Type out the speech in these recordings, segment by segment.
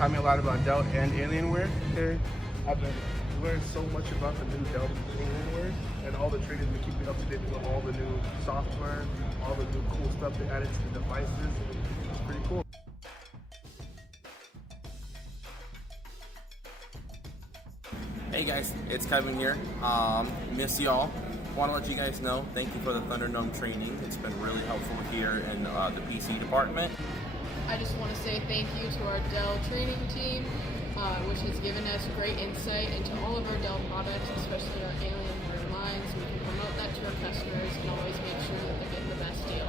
taught me a lot about Dell and Alienware. Okay, I've been learned so much about the new Dell Alienware, and all the trainers been keeping up to date with all the new software, all the new cool stuff they added to the devices. It's pretty cool. Hey guys, it's Kevin here. Miss y'all. Want to let you guys know, thank you for the Thunderdome training. It's been really helpful here in the PC department. I just want to say thank you to our Dell training team, which has given us great insight into all of our Dell products, especially our Alienware lines. We can promote that to our customers and always make sure that they're getting the best deal.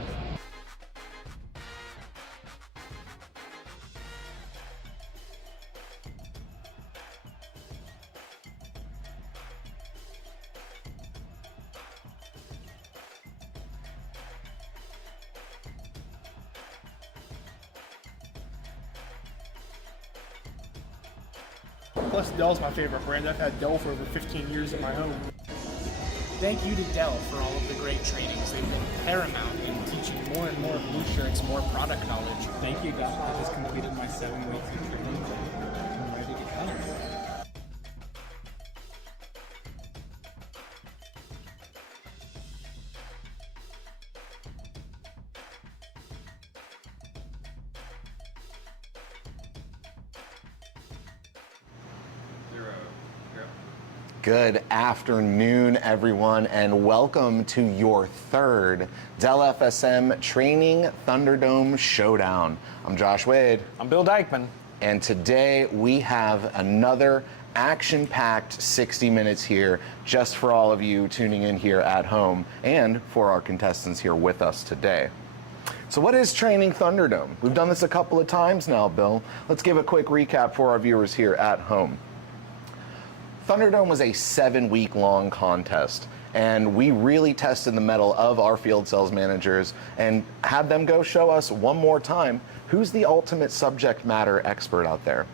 Plus, Dell's my favorite brand. I've had Dell for over 15 years in my home. Thank you to Dell for all of the great trainings. They've been paramount in teaching more and more blue shirts, more product knowledge. Thank you, Dell. I just completed my 7 weeks of training. I'm ready to go. Good afternoon, everyone, and welcome to your third Dell FSM Training Thunderdome Showdown. I'm Josh Wade. I'm Bill Dykman. And today we have another action-packed 60 minutes here just for all of you tuning in here at home and for our contestants here with us today. So what is Training Thunderdome? We've done this a couple of times now, Bill. Let's give a quick recap for our viewers here at home. Thunderdome was a 7-week-long contest, and we really tested the mettle of our field sales managers and had them go show us one more time who's the ultimate subject matter expert out there.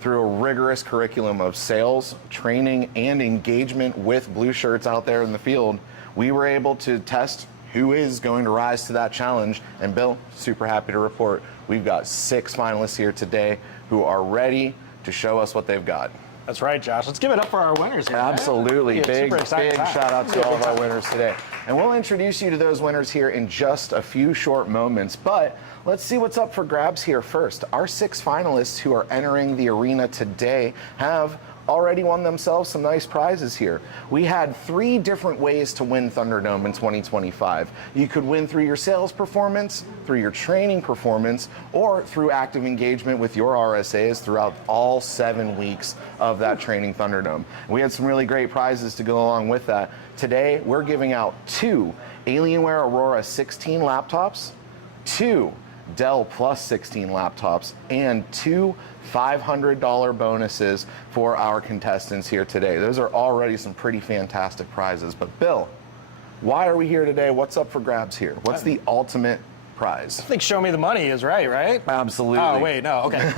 Through a rigorous curriculum of sales, training, and engagement with blue shirts out there in the field, we were able to test who is going to rise to that challenge. And Bill, super happy to report, we've got 6 finalists here today who are ready to show us what they've got. That's right, Josh. Let's give it up for our winners here. Absolutely. Yeah, big time. shout out to all of our winners today. And we'll introduce you to those winners here in just a few short moments. But let's see what's up for grabs here first. Our 6 finalists who are entering the arena today have already won themselves some nice prizes here. We had 3 different ways to win Thunderdome in 2025. You could win through your sales performance, through your training performance, or through active engagement with your RSAs throughout all 7 weeks of that Training Thunderdome. We had some really great prizes to go along with that. Today, we're giving out 2 Alienware Aurora 16 laptops, 2 Dell Plus 16 laptops, and 2 $500 bonuses for our contestants here today. Those are already some pretty fantastic prizes. But Bill, why are we here today? What's up for grabs here? What's the ultimate prize? I think show me the money is right? Absolutely. Oh, wait, no, okay.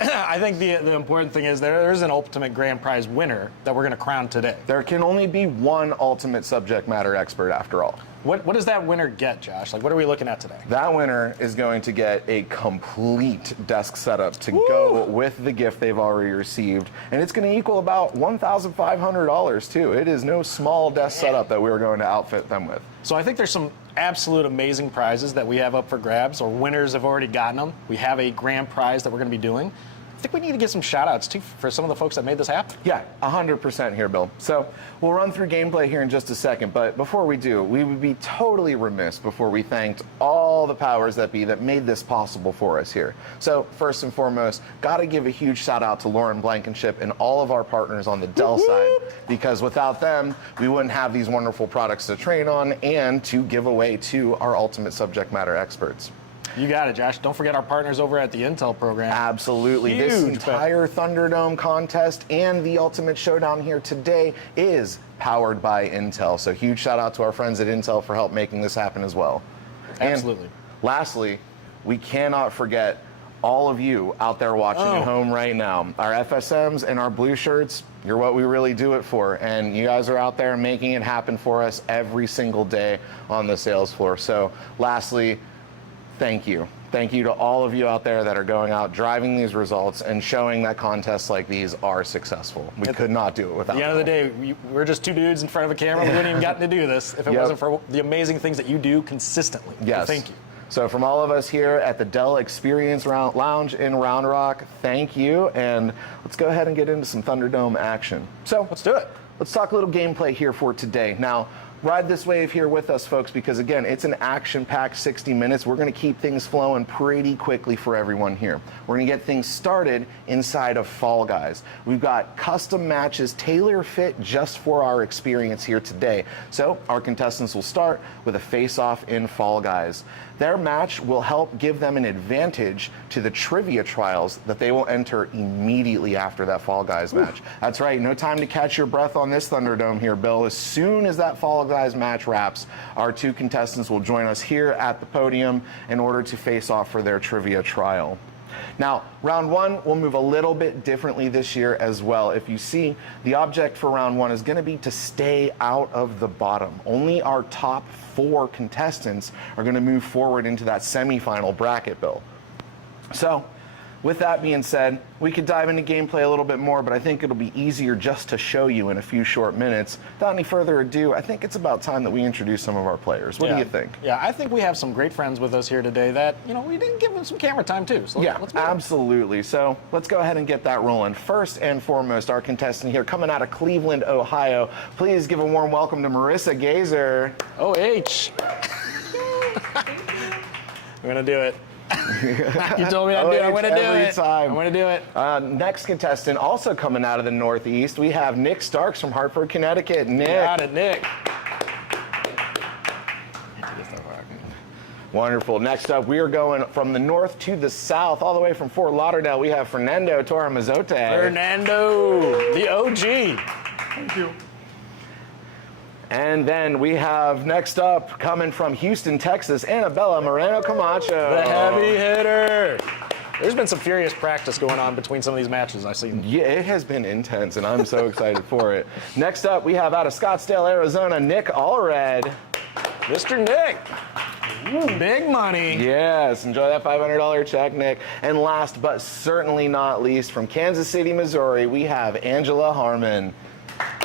I think the important thing is there's an ultimate grand prize winner that we're going to crown today. There can only be one ultimate subject matter expert after all. What does that winner get, Josh? Like, what are we looking at today? That winner is going to get a complete desk setup to go with the gift they've already received. And it's going to equal about $1,500 too. It is no small desk setup that we're going to outfit them with. So I think there's some absolute amazing prizes that we have up for grabs, or winners have already gotten them. We have a grand prize that we're going to be doing. I think we need to give some shout outs too for some of the folks that made this happen. Yeah, 100% here, Bill. So we'll run through gameplay here in just a second, but before we do, we would be totally remiss before we thanked all the powers that be that made this possible for us here. So first and foremost, gotta give a huge shout out to Lauren Blankenship and all of our partners on the Dell side, because without them, we wouldn't have these wonderful products to train on and to give away to our ultimate subject matter experts. You got it, Josh. Don't forget our partners over at the Intel program. Absolutely. This entire Thunderdome contest and the Ultimate Showdown here today is powered by Intel. So huge shout out to our friends at Intel for help making this happen as well. Absolutely. And lastly, we cannot forget all of you out there watching at home right now. Our FSMs and our blue shirts, you're what we really do it for. And you guys are out there making it happen for us every single day on the sales floor. So lastly, thank you. Thank you to all of you out there that are going out, driving these results, and showing that contests like these are successful. We could not do it without At the end of the day, we're just 2 dudes in front of a camera. We wouldn't even gotten to do this if it wasn't for the amazing things that you do consistently. Yes. So thank you. So from all of us here at the Dell Experience Lounge in Round Rock, thank you, and let's go ahead and get into some Thunderdome action. So Let's do it. let's talk a little gameplay here for today. Now, ride this wave here with us, folks, because again, it's an action-packed 60 minutes. We're going to keep things flowing pretty quickly for everyone here. We're going to get things started inside of Fall Guys. We've got custom matches tailor-fit just for our experience here today. So our contestants will start with a face-off in Fall Guys. Their match will help give them an advantage to the trivia trials that they will enter immediately after that Fall Guys match. That's right, no time to catch your breath on this Thunderdome here, Bill. As soon as that Fall Guys match wraps, our 2 contestants will join us here at the podium in order to face off for their trivia trial. Now, round 1 will move a little bit differently this year as well. If you see, the object for round 1 is going to be to stay out of the bottom. Only our top 4 contestants are going to move forward into that semifinal bracket, Bill. So, with that being said, we could dive into gameplay a little bit more, but I think it'll be easier just to show you in a few short minutes. Without any further ado, I think it's about time that we introduce some of our players. What do you think? Yeah, I think we have some great friends with us here today that, we didn't give them some camera time too. So Yeah, let's move. absolutely. So let's go ahead and get that rolling. First and foremost, our contestant here coming out of Cleveland, Ohio. Please give a warm welcome to Marissa Gazer. OH. We're going to do it. You told me I'd do it. I'm going to do every it. time. I'm going to do it. Next contestant, also coming out of the Northeast, we have Nick Starks from Hartford, Connecticut. Nick. Got it, Nick. Wonderful. Next up, we are going from the north to the south, all the way from Fort Lauderdale. We have Fernando Torremazote. Fernando, the OG. Thank you. And then we have next up, coming from Houston, Texas, Annabella Moreno Camacho. The heavy hitter. There's been some furious practice going on between some of these matches I've seen. Yeah, it has been intense, and I'm so excited for it. Next up, we have out of Scottsdale, Arizona, Nick Allred. Mr. Nick. Big money. Yes, enjoy that $500 check, Nick. And last but certainly not least, from Kansas City, Missouri, we have Angela Harmon.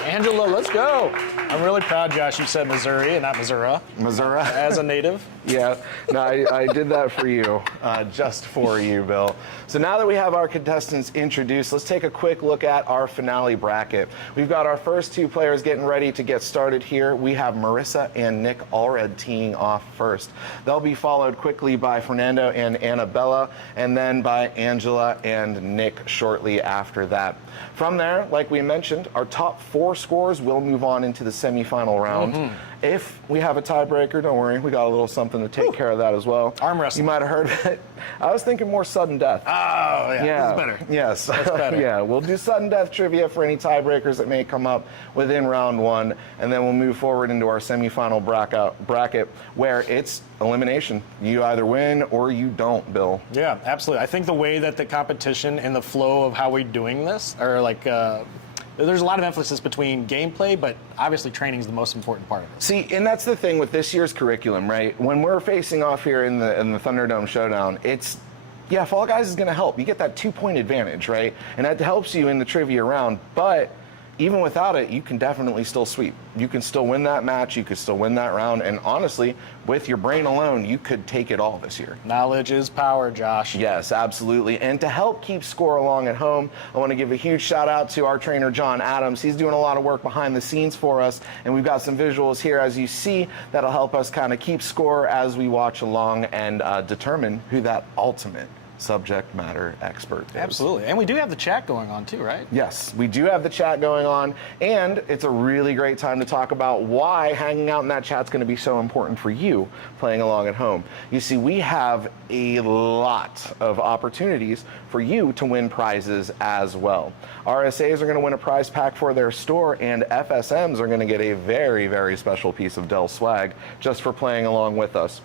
Angela, let's go. I'm really proud, Josh, you said Missouri and not Missouri. Missouri. As a native. Yeah, no, I did that for you, just for you, Bill. So now that we have our contestants introduced, let's take a quick look at our finale bracket. We've got our first 2 players getting ready to get started here. We have Marissa and Nick Allred teeing off first. They'll be followed quickly by Fernando and Annabella, and then by Angela and Nick shortly after that. From there, like we mentioned, our top 4 scores will move on into the semifinal round. If we have a tiebreaker, don't worry, we got a little something to take care of that as well. Arm wrestling. You might have heard of it. I was thinking more sudden death. Oh, yeah. That's better. Yes. That's better. Yeah, we'll do sudden death trivia for any tiebreakers that may come up within round 1, and then we'll move forward into our semifinal bracket where it's elimination. You either win or you don't, Bill. Yeah, absolutely. I think the way that the competition and the flow of how we're doing this are like, there's a lot of emphasis between gameplay, but obviously training is the most important part of it. See, and that's the thing with this year's curriculum, right? When we're facing off here in the Thunderdome Showdown, yeah, Fall Guys is going to help. You get that 2-point advantage, right? And that helps you in the trivia round, but even without it, you can definitely still sweep. You can still win that match, you could still win that round, and honestly, with your brain alone, you could take it all this year. Knowledge is power, Josh. Yes, absolutely. And to help keep score along at home, I want to give a huge shout out to our trainer, John Adams. He's doing a lot of work behind the scenes for us, and we've got some visuals here, as you see, that'll help us kind of keep score as we watch along and determine who that ultimate subject matter expert is. Absolutely. And we do have the chat going on too, right? Yes, we do have the chat going on, and it's a really great time to talk about why hanging out in that chat's going to be so important for you playing along at home. You see, we have a lot of opportunities for you to win prizes as well. RSAs are going to win a prize pack for their store, and FSMs are going to get a very, very special piece of Dell swag just for playing along with us.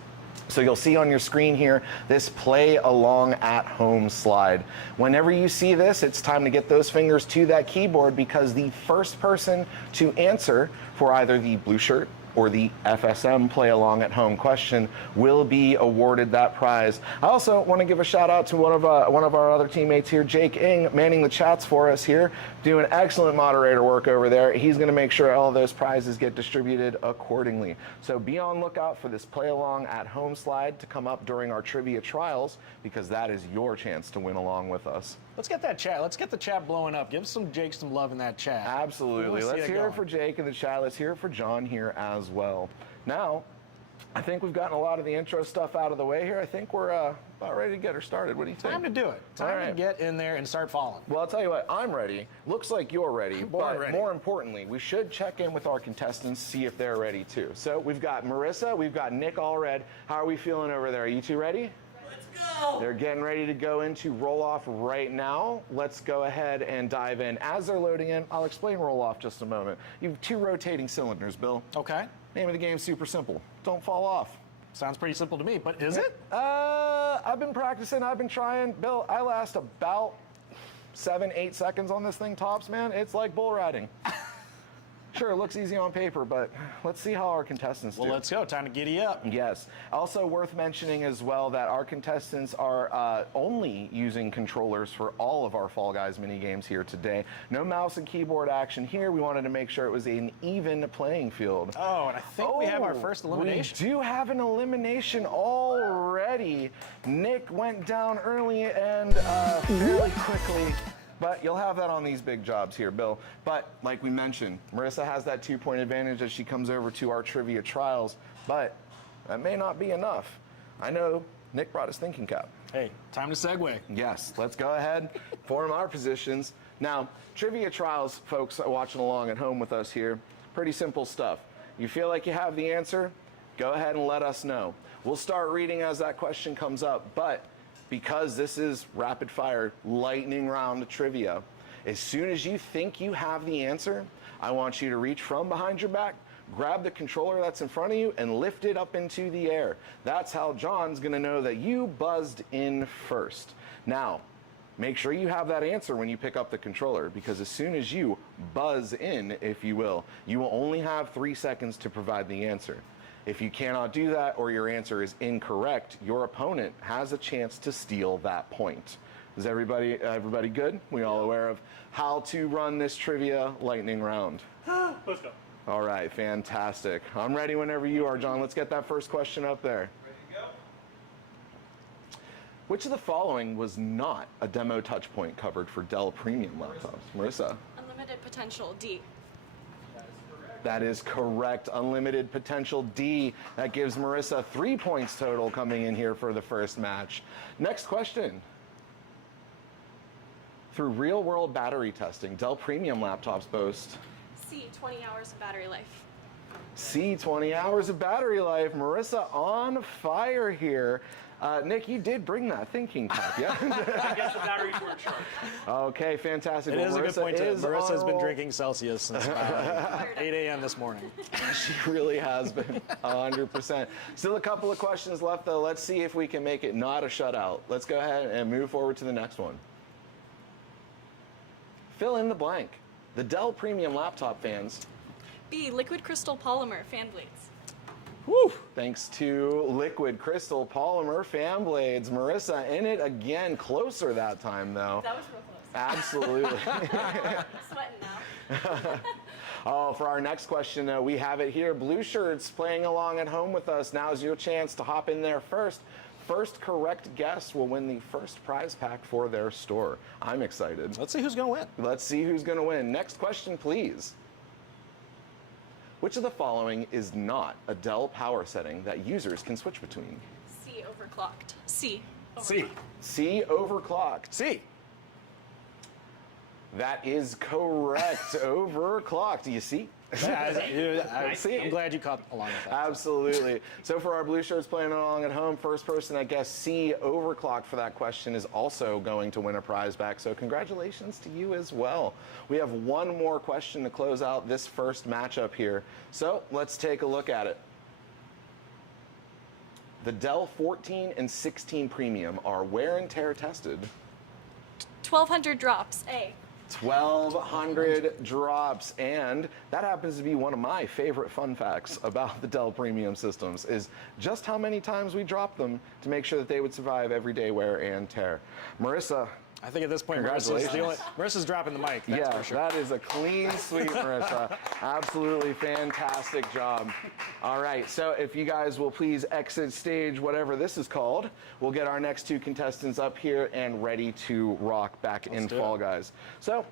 So you'll see on your screen here this play along at home slide. Whenever you see this, it's time to get those fingers to that keyboard, because the first person to answer for either the blue shirt or the FSM play along at home question will be awarded that prize. I also want to give a shout out to one of our other teammates here, Jake Ing, manning the chats for us here, doing excellent moderator work over there. He's going to make sure all of those prizes get distributed accordingly. So be on lookout for this play along at home slide to come up during our trivia trials, because that is your chance to win along with us. Let's get that chat. Let's get the chat blowing up. Give Jake some love in that chat. Absolutely. Let's hear it for Jake in the chat. Let's hear it for John here as well. Now, I think we've gotten a lot of the intro stuff out of the way here. I think we're about ready to get her started. What do you think? Time to do it. Time to get in there and start falling. Well, I'll tell you what, I'm ready. Looks like you're ready. Born ready. More importantly, we should check in with our contestants, see if they're ready too. So we've got Marissa, we've got Nick all red. How are we feeling over there? Are you two ready? They're getting ready to go into roll-off right now. Let's go ahead and dive in. As they're loading in, I'll explain roll-off just a moment. You have 2 rotating cylinders, Bill. Okay. Name of the game's super simple. Don't fall off. Sounds pretty simple to me, but is it? I've been practicing. I've been trying. Bill, I last about 7-8 seconds on this thing tops, man. It's like bull riding. Sure, it looks easy on paper, but let's see how our contestants do. Well, let's go. Time to giddy up. Yes. Also worth mentioning as well that our contestants are only using controllers for all of our Fall Guys mini games here today. No mouse and keyboard action here. We wanted to make sure it was an even playing field. Oh, and I think we have our first elimination. We do have an elimination already. Nick went down early and fairly quickly. But you'll have that on these big jobs here, Bill. But like we mentioned, Marissa has that 2-point advantage as she comes over to our trivia trials. But that may not be enough. I know Nick brought his thinking cap. Hey, time to segue. Yes, let's go ahead, form our positions. Now, trivia trials, folks watching along at home with us here, pretty simple stuff. You feel like you have the answer? Go ahead and let us know. We'll start reading as that question comes up, but because this is rapid fire lightning round trivia, as soon as you think you have the answer, I want you to reach from behind your back, grab the controller that's in front of you, and lift it up into the air. That's how John's gonna know that you buzzed in first. Now, make sure you have that answer when you pick up the controller, because as soon as you buzz in, if you will only have 3 seconds to provide the answer. If you cannot do that or your answer is incorrect, your opponent has a chance to steal that point. Is everybody good? We all aware of how to run this trivia lightning round? Let's go. All right, fantastic. I'm ready whenever you are, John. Let's get that first question up there. Ready to go? Which of the following was not a demo touch point covered for Dell Premium laptops? Marissa? Unlimited potential, D. That is correct. Unlimited potential D. That gives Marissa 3 points total coming in here for the first match. Next question. Through real-world battery testing, Dell Premium laptops boast C, 20 hours of battery life. C, 20 hours of battery life. Marissa on fire here. Nick, you did bring that thinking cap, yeah? I guess the batteries weren't charged. Okay, fantastic. It is a good point, too. Marissa has been roll. drinking Celsius since about 8 a.m. this morning. She really has been, 100%. Still a couple of questions left, though. Let's see if we can make it not a shutout. Let's go ahead and move forward to the next one. Fill in the blank. The Dell Premium laptop fans. B, liquid crystal polymer fan blades. Woo! Thanks to liquid crystal polymer fan blades. Marissa in it again, closer that time, though. That was real close. Absolutely. Sweating now. Oh, for our next question, we have it here. Blue shirts playing along at home with us. Now's your chance to hop in there first. First correct guess will win the first prize pack for their store. I'm excited. Let's see who's going to win. Let's see who's going to win. Next question, please. Which of the following is not a Dell power setting that users can switch between? C, overclocked. C. C. C, overclocked. C. That is correct. Overclocked. Do you see? I'm glad you caught along with that. Absolutely. So for our blue shirts playing along at home, first person that guessed C, overclocked for that question is also going to win a prize back. So congratulations to you as well. We have one more question to close out this first matchup here. So let's take a look at it. The Dell 14 and 16 Premium are wear and tear tested. 1,200 drops. A. 1,200 drops, and that happens to be one of my favorite fun facts about the Dell Premium systems is just how many times we dropped them to make sure that they would survive everyday wear and tear. Marissa, I think at this point, Marissa's dropping the mic. That's for sure. that is a clean sweep, Marissa. Absolutely fantastic job. All right, so if you guys will please exit stage, whatever this is called, we'll get our next two contestants up here and ready to rock back in Fall Guys. So,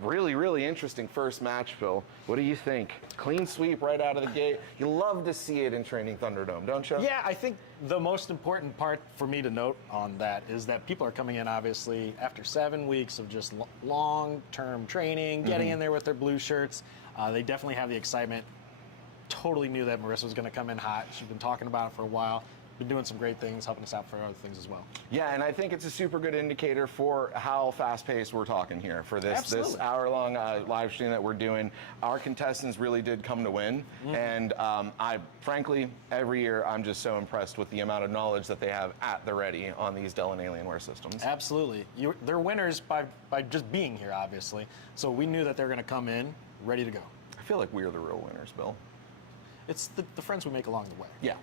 really, really interesting first match, Phil. What do you think? Clean sweep right out of the gate. You love to see it in Training Thunderdome, don't you? Yeah, I think the most important part for me to note on that is that people are coming in, obviously, after 7 weeks of just long-term training, getting in there with their blue shirts. They definitely have the excitement. Totally knew that Marissa was going to come in hot. She's been talking about it for a while. Been doing some great things, helping us out for other things as well. Yeah, and I think it's a super good indicator for how fast-paced we're talking here for this hour-long live stream that we're doing. Our contestants really did come to win, and I, frankly, every year I'm just so impressed with the amount of knowledge that they have at the ready on these Dell and Alienware systems. Absolutely. They're winners by just being here, obviously. So we knew that they were going to come in ready to go. I feel like we're the real winners, Bill. It's the friends we make along the way. Yeah.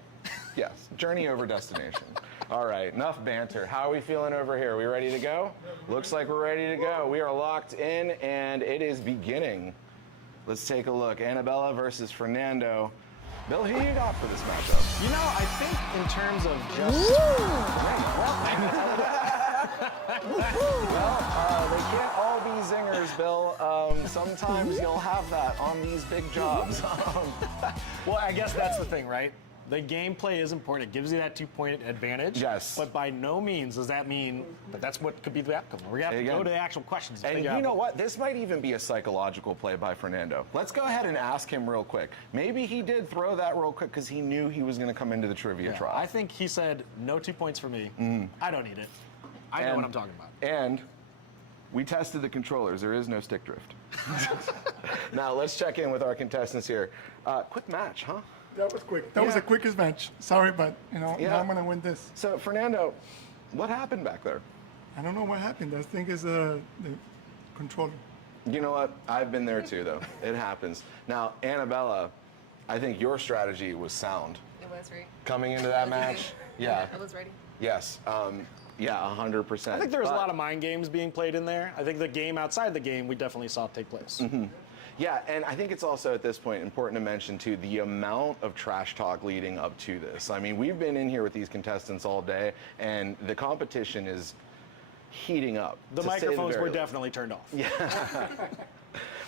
Yes, journey over destination. All right, enough banter. How are we feeling over here? We ready to go? Looks like we're ready to go. We are locked in, and it is beginning. Let's take a look. Annabella versus Fernando. Bill, who you got for this matchup? You know, I think in terms of just... Well, they can't all be zingers, Bill. Sometimes you'll have that on these big jobs. Well, I guess that's the thing, right? The gameplay is important. It gives you that 2-point advantage. Yes. But by no means does that mean that that's what could be the outcome. We're going to have to go to the actual questions. And you know what? This might even be a psychological play by Fernando. Let's go ahead and ask him real quick. Maybe he did throw that real quick because he knew he was going to come into the trivia trial. I think he said, no 2 points for me. I don't need it. I know what I'm talking about. And we tested the controllers. There is no stick drift. Now, let's check in with our contestants here. Quick match, huh? That was quick. That was the quickest match. Sorry, but now I'm gonna win this. So, Fernando, what happened back there? I don't know what happened. I think it's the controller. You know what? I've been there too, though. It happens. Now, Annabella, I think your strategy was sound. It was, right? Coming into that match, Ready. yeah. I was ready. Yes. Yeah, 100%. I think there was a lot of mind games being played in there. I think the game outside the game we definitely saw take place. Yeah, and I think it's also at this point important to mention too the amount of trash talk leading up to this. I mean, we've been in here with these contestants all day, and the competition is heating up. The microphones were definitely turned off. Yeah.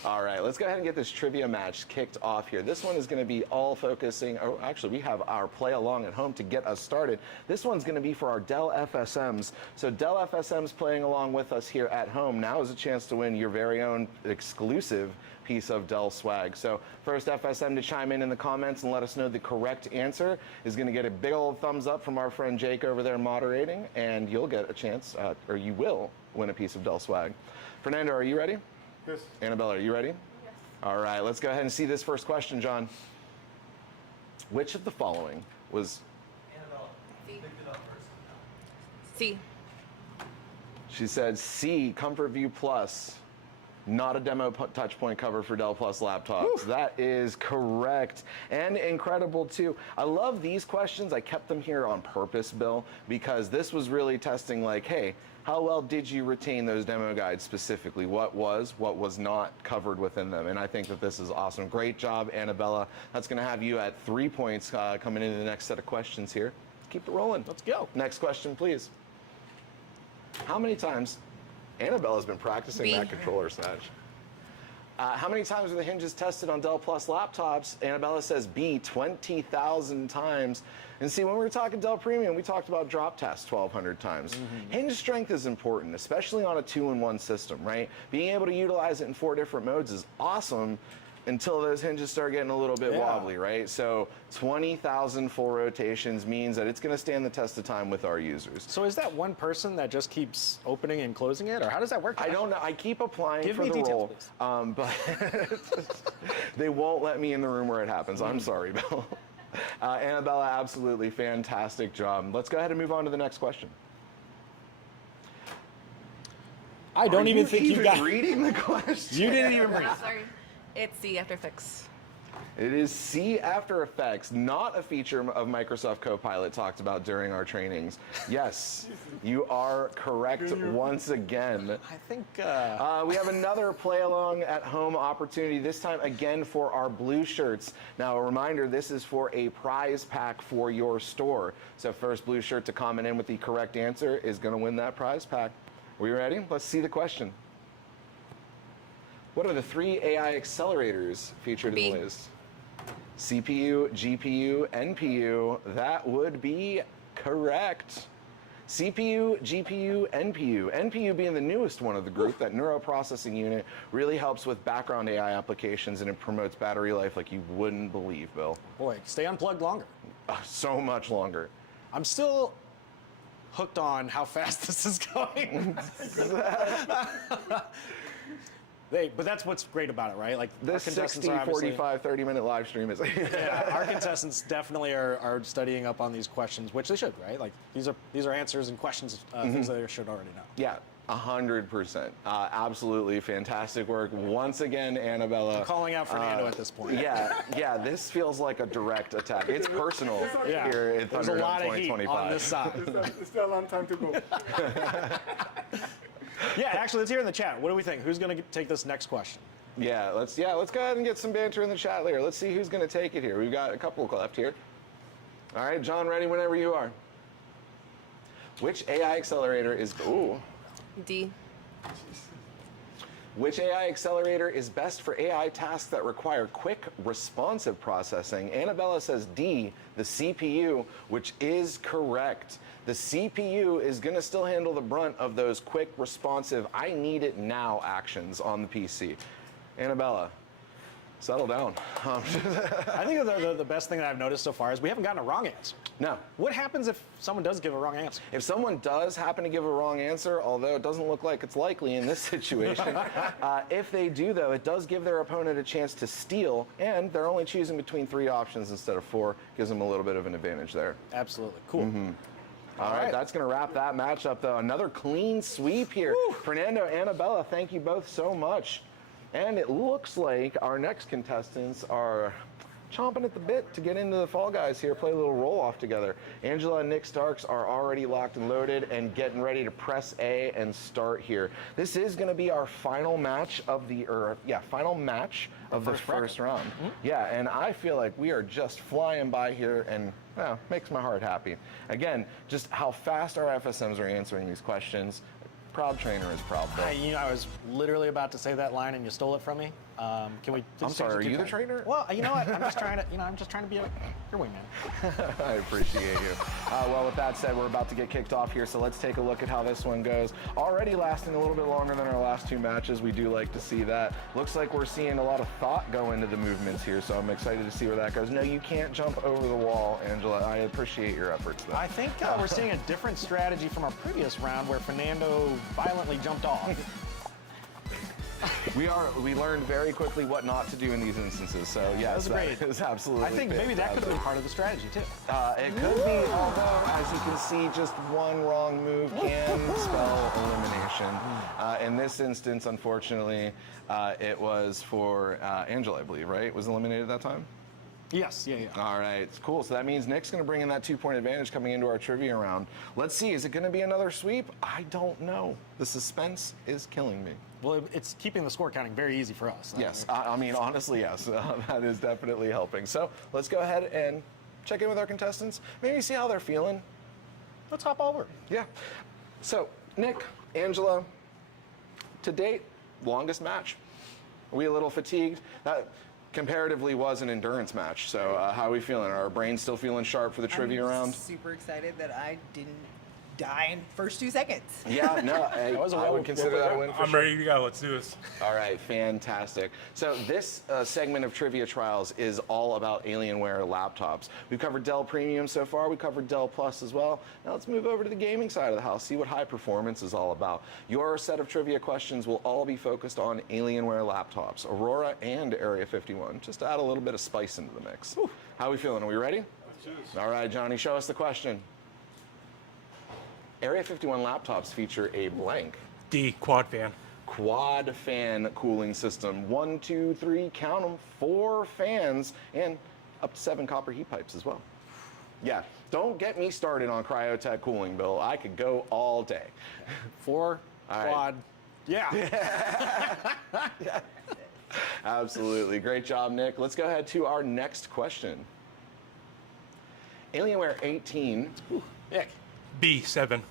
All right, let's go ahead and get this trivia match kicked off here. This one is going to be all focusing, oh, actually, we have our play along at home to get us started. This one's going to be for our Dell FSMs. So Dell FSMs playing along with us here at home. Now is a chance to win your very own exclusive piece of Dell swag. So first FSM to chime in the comments and let us know the correct answer is going to get a big old thumbs up from our friend Jake over there moderating, and you'll get a chance, or you will win a piece of Dell swag. Fernando, are you ready? Yes. Annabella, are you ready? Yes. All right, let's go ahead and see this first question, John. Which of the following was... Annabella. C. She said C, Comfort View Plus. Not a demo touch point cover for Dell Plus laptops. Woo. That is correct. And incredible, too. I love these questions. I kept them here on purpose, Bill, because this was really testing, like, hey, how well did you retain those demo guides specifically? What was not covered within them? And I think that this is awesome. Great job, Annabella. That's going to have you at 3 points coming into the next set of questions here. Keep it rolling. Let's go. Next question, please. How many times... Annabella's been practicing that controller snatch. How many times were the hinges tested on Dell Plus laptops? Annabella says B, 20,000 times. And see, when we were talking Dell Premium, we talked about drop tests 1,200 times. Hinge strength is important, especially on a 2-in-1 system, right? Being able to utilize it in 4 different modes is awesome until those hinges start getting a little bit wobbly, right? So 20,000 full rotations means that it's going to stand the test of time with our users. So is that one person that just keeps opening and closing it, or how does that work? I don't know. I keep applying Give for me the details, role, but they won't let me in the room where it happens. I'm sorry, Bill. Annabella, absolutely fantastic job. Let's go ahead and move on to the next question. I don't even think you got reading the question. You didn't even read. Sorry. It's C, After Effects. It is C, After Effects, not a feature of Microsoft Copilot talked about during our trainings. Yes, you are correct once again. I think We have another play along at home opportunity, this time again for our blue shirts. Now, a reminder, this is for a prize pack for your store. So first blue shirt to comment in with the correct answer is going to win that prize pack. Are we ready? Let's see the question. What are the 3 AI accelerators featured in the list? CPU, GPU, NPU. That would be correct. CPU, GPU, NPU. NPU being the newest one of the group, that neural processing unit really helps with background AI applications, and it promotes battery life like you wouldn't believe, Bill. boy, stay unplugged longer. So much longer. I'm still hooked on how fast this is going. But that's what's great about it, right? Like This our contestants 60, are obviously- 45, 30-minute live stream is... Yeah, our contestants definitely are studying up on these questions, which they should, right? Like these are answers and questions, things that they should already know. Yeah, 100%. Absolutely fantastic work. Once again, Annabella. I'm calling out Fernando at this point. Yeah, this feels like a direct attack. It's personal Yeah. here in There's a Thunderdome lot of heat 2025. on this side. It's still a long time to go. Yeah, actually, let's hear in the chat. What do we think? Who's going to take this next question? Yeah, let's go ahead and get some banter in the chat later. Let's see who's going to take it here. We've got a couple left here. All right, John, ready whenever you are. Which AI accelerator is... Ooh. D. Which AI accelerator is best for AI tasks that require quick, responsive processing? Annabella says D, the CPU, which is correct. The CPU is going to still handle the brunt of those quick, responsive, I need it now actions on the PC. Annabella, settle down. I think the best thing that I've noticed so far is we haven't gotten a wrong answer. No. What happens if someone does give a wrong answer? If someone does happen to give a wrong answer, although it doesn't look like it's likely in this situation, if they do, though, it does give their opponent a chance to steal, and they're only choosing between 3 options instead of 4. Gives them a little bit of an advantage there. Absolutely. Cool. All right, that's going to wrap that matchup, though. Another clean sweep here. Woo. Fernando, Annabella, thank you both so much. And it looks like our next contestants are chomping at the bit to get into the Fall Guys here, play a little roll-off together. Angela and Nick Starks are already locked and loaded and getting ready to press A and start here. This is going to be our final match of the first round. Yeah, and I feel like we are just flying by here, and makes my heart happy. Again, just how fast our FSMs are answering these questions. Proud trainer is proud. I was literally about to say that line and you stole it from me. Can we? I'm sorry. Are you the trainer? Well, you know what? I'm just trying to be your wingman. I appreciate you. Well, with that said, we're about to get kicked off here, so let's take a look at how this one goes. Already lasting a little bit longer than our last 2 matches. We do like to see that. Looks like we're seeing a lot of thought go into the movements here, so I'm excited to see where that goes. No, you can't jump over the wall, Angela. I appreciate your efforts, though. I think we're seeing a different strategy from our previous round where Fernando violently jumped off. We learned very quickly what not to do in these instances. So yes, that is absolutely. I think maybe that could have been part of the strategy too. It could be, although as you can see, just one wrong move can spell elimination. In this instance, unfortunately, it was for Angela, I believe. Right? Was eliminated that time. Yes, yeah. All right, cool. So that means Nick's going to bring in that 2-point advantage coming into our trivia round. Let's see, is it going to be another sweep? I don't know. The suspense is killing me. Well, it's keeping the score counting very easy for us. Yes, I mean, honestly, yes. That is definitely helping. So let's go ahead and check in with our contestants, maybe see how they're feeling. Let's hop over. Yeah. So, Nick, Angela, to date, longest match. Are we a little fatigued? That comparatively was an endurance match. So how are we feeling? Are our brains still feeling sharp for the trivia round? Super excited that I didn't die in first 2 seconds. Yeah, no, I would consider that a win for I'm sure. ready to go. Let's do this. All right, fantastic. So this segment of Trivia Trials is all about Alienware laptops. We've covered Dell Premium so far. We covered Dell Plus as well. Now let's move over to the gaming side of the house, see what high performance is all about. Your set of trivia questions will all be focused on Alienware laptops, Aurora and Area 51, just to add a little bit of spice into the mix. Whew. How are we feeling? Are we ready? Let's do this. All right, Johnny, show us the question. Area 51 laptops feature a blank. D, quad fan. Quad fan cooling system. 1, 2, 3, count them, 4 fans, and up to 7 copper heat pipes as well. Yeah, don't get me started on Cryotech cooling, Bill. I could go all day. 4 All right. quad. Yeah. Absolutely. Great job, Nick. Let's go ahead to our next question. Alienware 18. Nick. B, 7.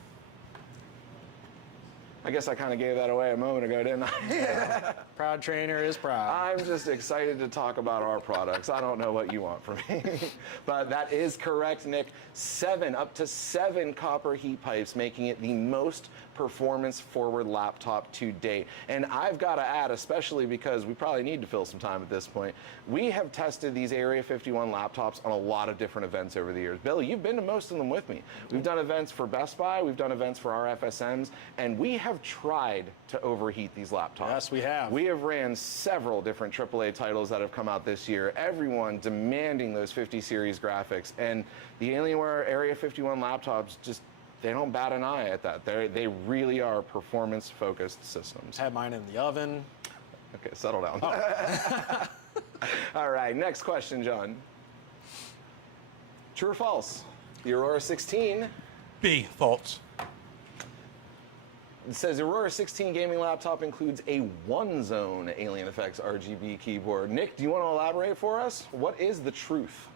I guess I kind of gave that away a moment ago, didn't I? Proud trainer is proud. I'm just excited to talk about our products. I don't know what you want from me. But that is correct, Nick. 7, up to 7 copper heat pipes, making it the most performance-forward laptop to date. And I've got to add, especially because we probably need to fill some time at this point, we have tested these Area 51 laptops on a lot of different events over the years. Bill, you've been to most of them with me. We've done events for Best Buy, we've done events for our FSMs, and we have tried to overheat these laptops. Yes, we have. We have ran several different AAA titles that have come out this year, everyone demanding those 50 series graphics, and the Alienware Area 51 laptops just, they don't bat an eye at that. They really are performance-focused systems. Had mine in the oven. Okay, settle down. Oh. All right, next question, John. True or false? The Aurora 16. B, false. It says Aurora 16 gaming laptop includes a one-zone Alien Effects RGB keyboard. Nick, do you want to elaborate for us? What is the truth?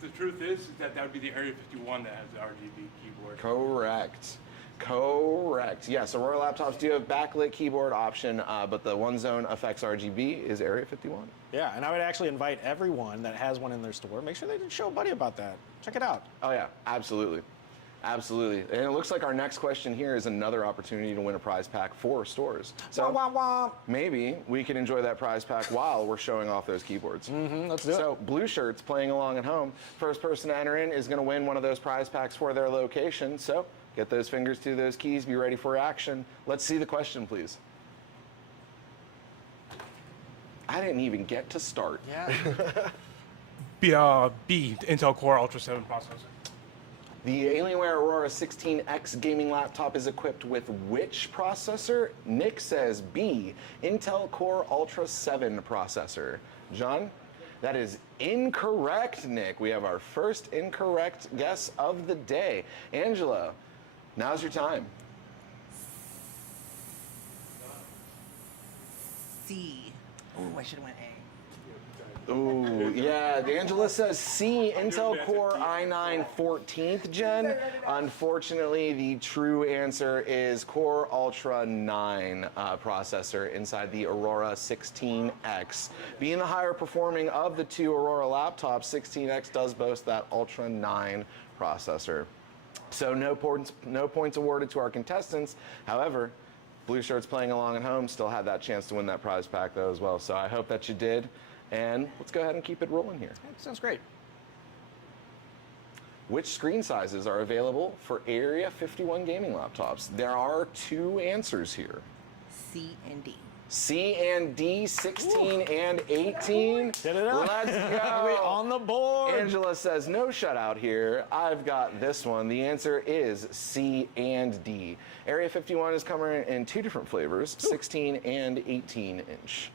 The truth is that would be the Area 51 that has the RGB keyboard. Correct. Correct. Yes, Aurora laptops do have backlit keyboard option, but the one-zone effects RGB is Area 51. Yeah, and I would actually invite everyone that has one in their store, make sure they show a buddy about that. Check it out. Oh yeah, absolutely. Absolutely. And it looks like our next question here is another opportunity to win a prize pack for stores. So wah, wah, wah. maybe we can enjoy that prize pack while we're showing off those keyboards. Let's do it. So blue shirts playing along at home. First person to enter in is going to win one of those prize packs for their location. So get those fingers to those keys. Be ready for action. Let's see the question, please. I didn't even get to start. Yeah. B, Intel Core Ultra 7 processor. The Alienware Aurora 16X gaming laptop is equipped with which processor? Nick says B, Intel Core Ultra 7 processor. John? That is incorrect, Nick. We have our first incorrect guess of the day. Angela, now's your time. C. Oh, I should have went A. Ooh, yeah, Angela says C, Intel Core i9 14th gen. Unfortunately, the true answer is Core Ultra 9 processor inside the Aurora 16X. Being the higher performing of the two Aurora laptops, 16X does boast that Ultra 9 processor. So no points awarded to our contestants. However, blue shirts playing along at home still had that chance to win that prize pack though as well. So I hope that you did. And let's go ahead and keep it rolling here. Sounds great. Which screen sizes are available for Area 51 gaming laptops? There are 2 answers here. C and D. C and D, 16 and 18. Get it up. Let's go. We on the board. Angela says no shutout here. I've got this one. The answer is C and D. Area 51 is coming in 2 different flavors, 16 and 18 inch.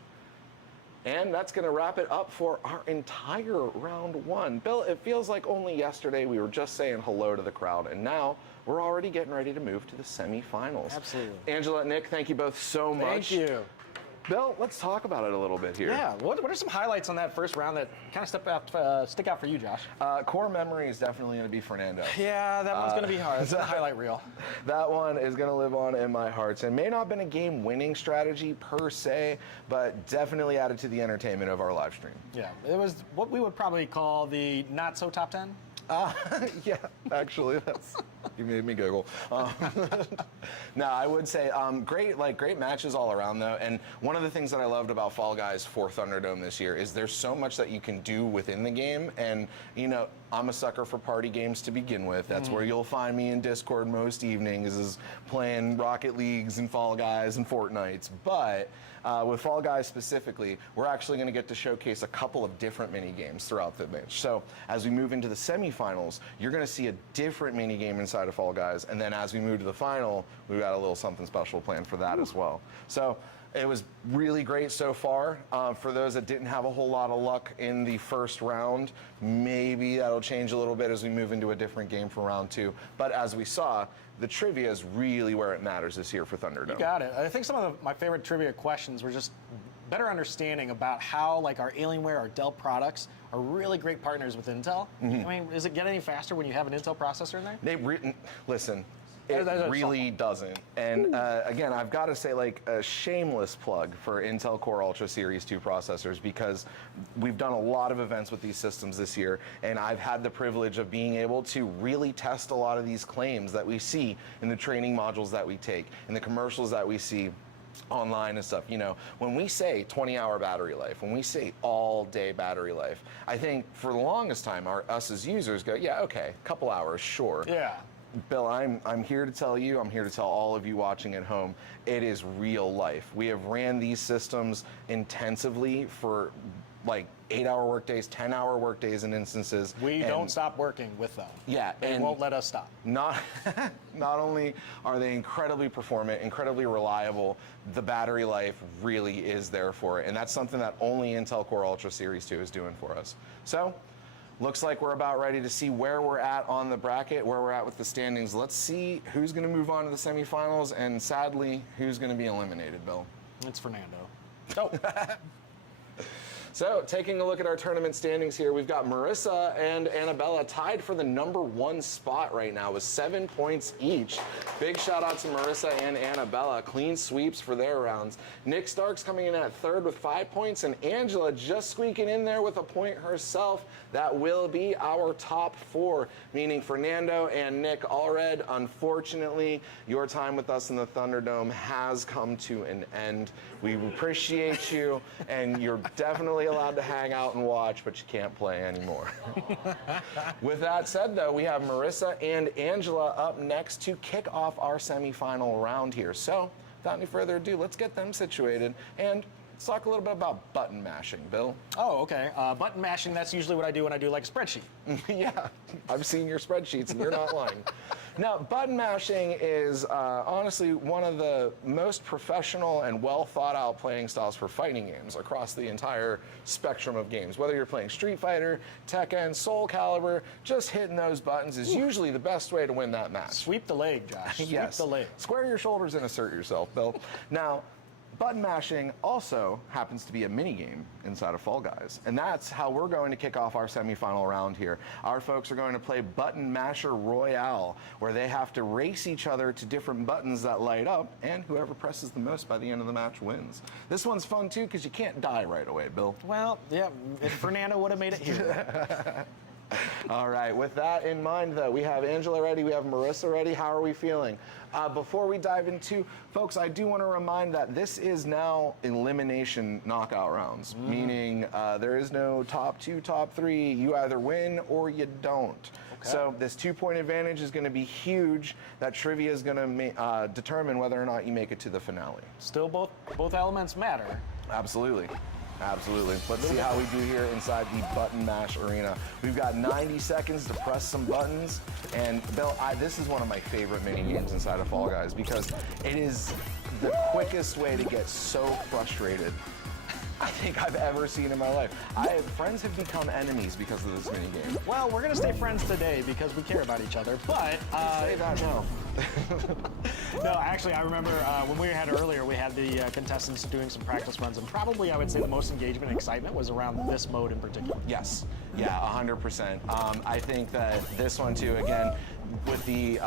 And that's going to wrap it up for our entire round 1. Bill, it feels like only yesterday we were just saying hello to the crowd, and now we're already getting ready to move to the semifinals. Absolutely. Angela and Nick, thank you both so much. Thank you. Bill, let's talk about it a little bit here. Yeah, what are some highlights on that first round that kind of stick out for you, Josh? Core memory is definitely going to be Fernando. Yeah, that one's going to be hard. It's a highlight reel. That one is going to live on in my heart. It may not have been a game-winning strategy per se, but definitely added to the entertainment of our live stream. Yeah, it was what we would probably call the not-so-top 10. Yeah, actually, you made me giggle. No, I would say great matches all around though. And one of the things that I loved about Fall Guys for Thunderdome this year is there's so much that you can do within the game. And you know, I'm a sucker for party games to begin with. That's where you'll find me in Discord most evenings, is playing Rocket Leagues and Fall Guys and Fortnites. But with Fall Guys specifically, we're actually going to get to showcase a couple of different mini games throughout the match. So as we move into the semifinals, you're going to see a different mini game inside of Fall Guys. And then as we move to the final, we've got a little something special planned for that as well. So it was really great so far. For those that didn't have a whole lot of luck in the first round, maybe that'll change a little bit as we move into a different game for round 2. But as we saw, the trivia is really where it matters this year for Thunderdome. You got it. I think some of my favorite trivia questions were just better understanding about how like our Alienware, our Dell products are really great partners with Intel. I mean, does it get any faster when you have an Intel processor in there? Listen, it really doesn't. And again, I've got to say, like, a shameless plug for Intel Core Ultra Series 2 processors, because we've done a lot of events with these systems this year, and I've had the privilege of being able to really test a lot of these claims that we see in the training modules that we take, in the commercials that we see online and stuff. You know, when we say 20-hour battery life, when we say all-day battery life, I think for the longest time, us as users go, yeah, okay, a couple hours, sure. Yeah. Bill, I'm here to tell you, I'm here to tell all of you watching at home, it is real life. We have ran these systems intensively for like 8-hour workdays, 10-hour workdays in instances. We don't stop working with them. Yeah. They won't let us stop. Not only are they incredibly performant, incredibly reliable, the battery life really is there for it. And that's something that only Intel Core Ultra Series 2 is doing for us. So, looks like we're about ready to see where we're at on the bracket, where we're at with the standings. Let's see who's going to move on to the semifinals, and sadly, who's going to be eliminated, Bill. It's Fernando. Oh. So, taking a look at our tournament standings here, we've got Marissa and Annabella tied for the #1 spot right now with 7 points each. Big shout out to Marissa and Annabella. Clean sweeps for their rounds. Nick Starks coming in at 3rd with 5 points, and Angela just squeaking in there with a point herself. That will be our top 4, meaning Fernando and Nick Allred. Unfortunately, your time with us in the Thunderdome has come to an end. We appreciate you, and you're definitely allowed to hang out and watch, but you can't play anymore. With that said, though, we have Marissa and Angela up next to kick off our semifinal round here. So, without any further ado, let's get them situated, and let's talk a little bit about button mashing, Bill. Oh, okay. Button mashing, that's usually what I do when I do like a spreadsheet. Yeah, I've seen your spreadsheets, and you're not lying. Now, button mashing is honestly one of the most professional and well thought out playing styles for fighting games across the entire spectrum of games. Whether you're playing Street Fighter, Tekken, Soul Calibur, just hitting those buttons is usually the best way to win that match. Sweep the leg, Josh. Yes. Sweep the leg. Square your shoulders and assert yourself, Bill. Now, button mashing also happens to be a mini game inside of Fall Guys, and that's how we're going to kick off our semifinal round here. Our folks are going to play Button Masher Royale, where they have to race each other to different buttons that light up, and whoever presses the most by the end of the match wins. This one's fun too, because you can't die right away, Bill. Well, yeah, if Fernando would have made it here. All right, with that in mind, though, we have Angela ready, we have Marissa ready. How are we feeling? Before we dive into, folks, I do want to remind that this is now elimination knockout rounds, meaning there is no top 2, top 3. You either win or you don't. Okay. So this 2-point advantage is going to be huge. That trivia is going to determine whether or not you make it to the finale. Still, both elements matter. Absolutely. Absolutely. Let's see how we do here inside the Button Mash Arena. We've got 90 seconds to press some buttons. And Bill, this is one of my favorite mini games inside of Fall Guys, because it is the quickest way to get so frustrated I think I've ever seen in my life. Friends have become enemies because of this mini game. Well, we're gonna stay friends today because we care about each other, but say that now. No, actually, I remember when we had earlier, we had the contestants doing some practice runs, and probably I would say the most engagement and excitement was around this mode in particular. Yes, yeah, 100%. I think that this one too, again, with the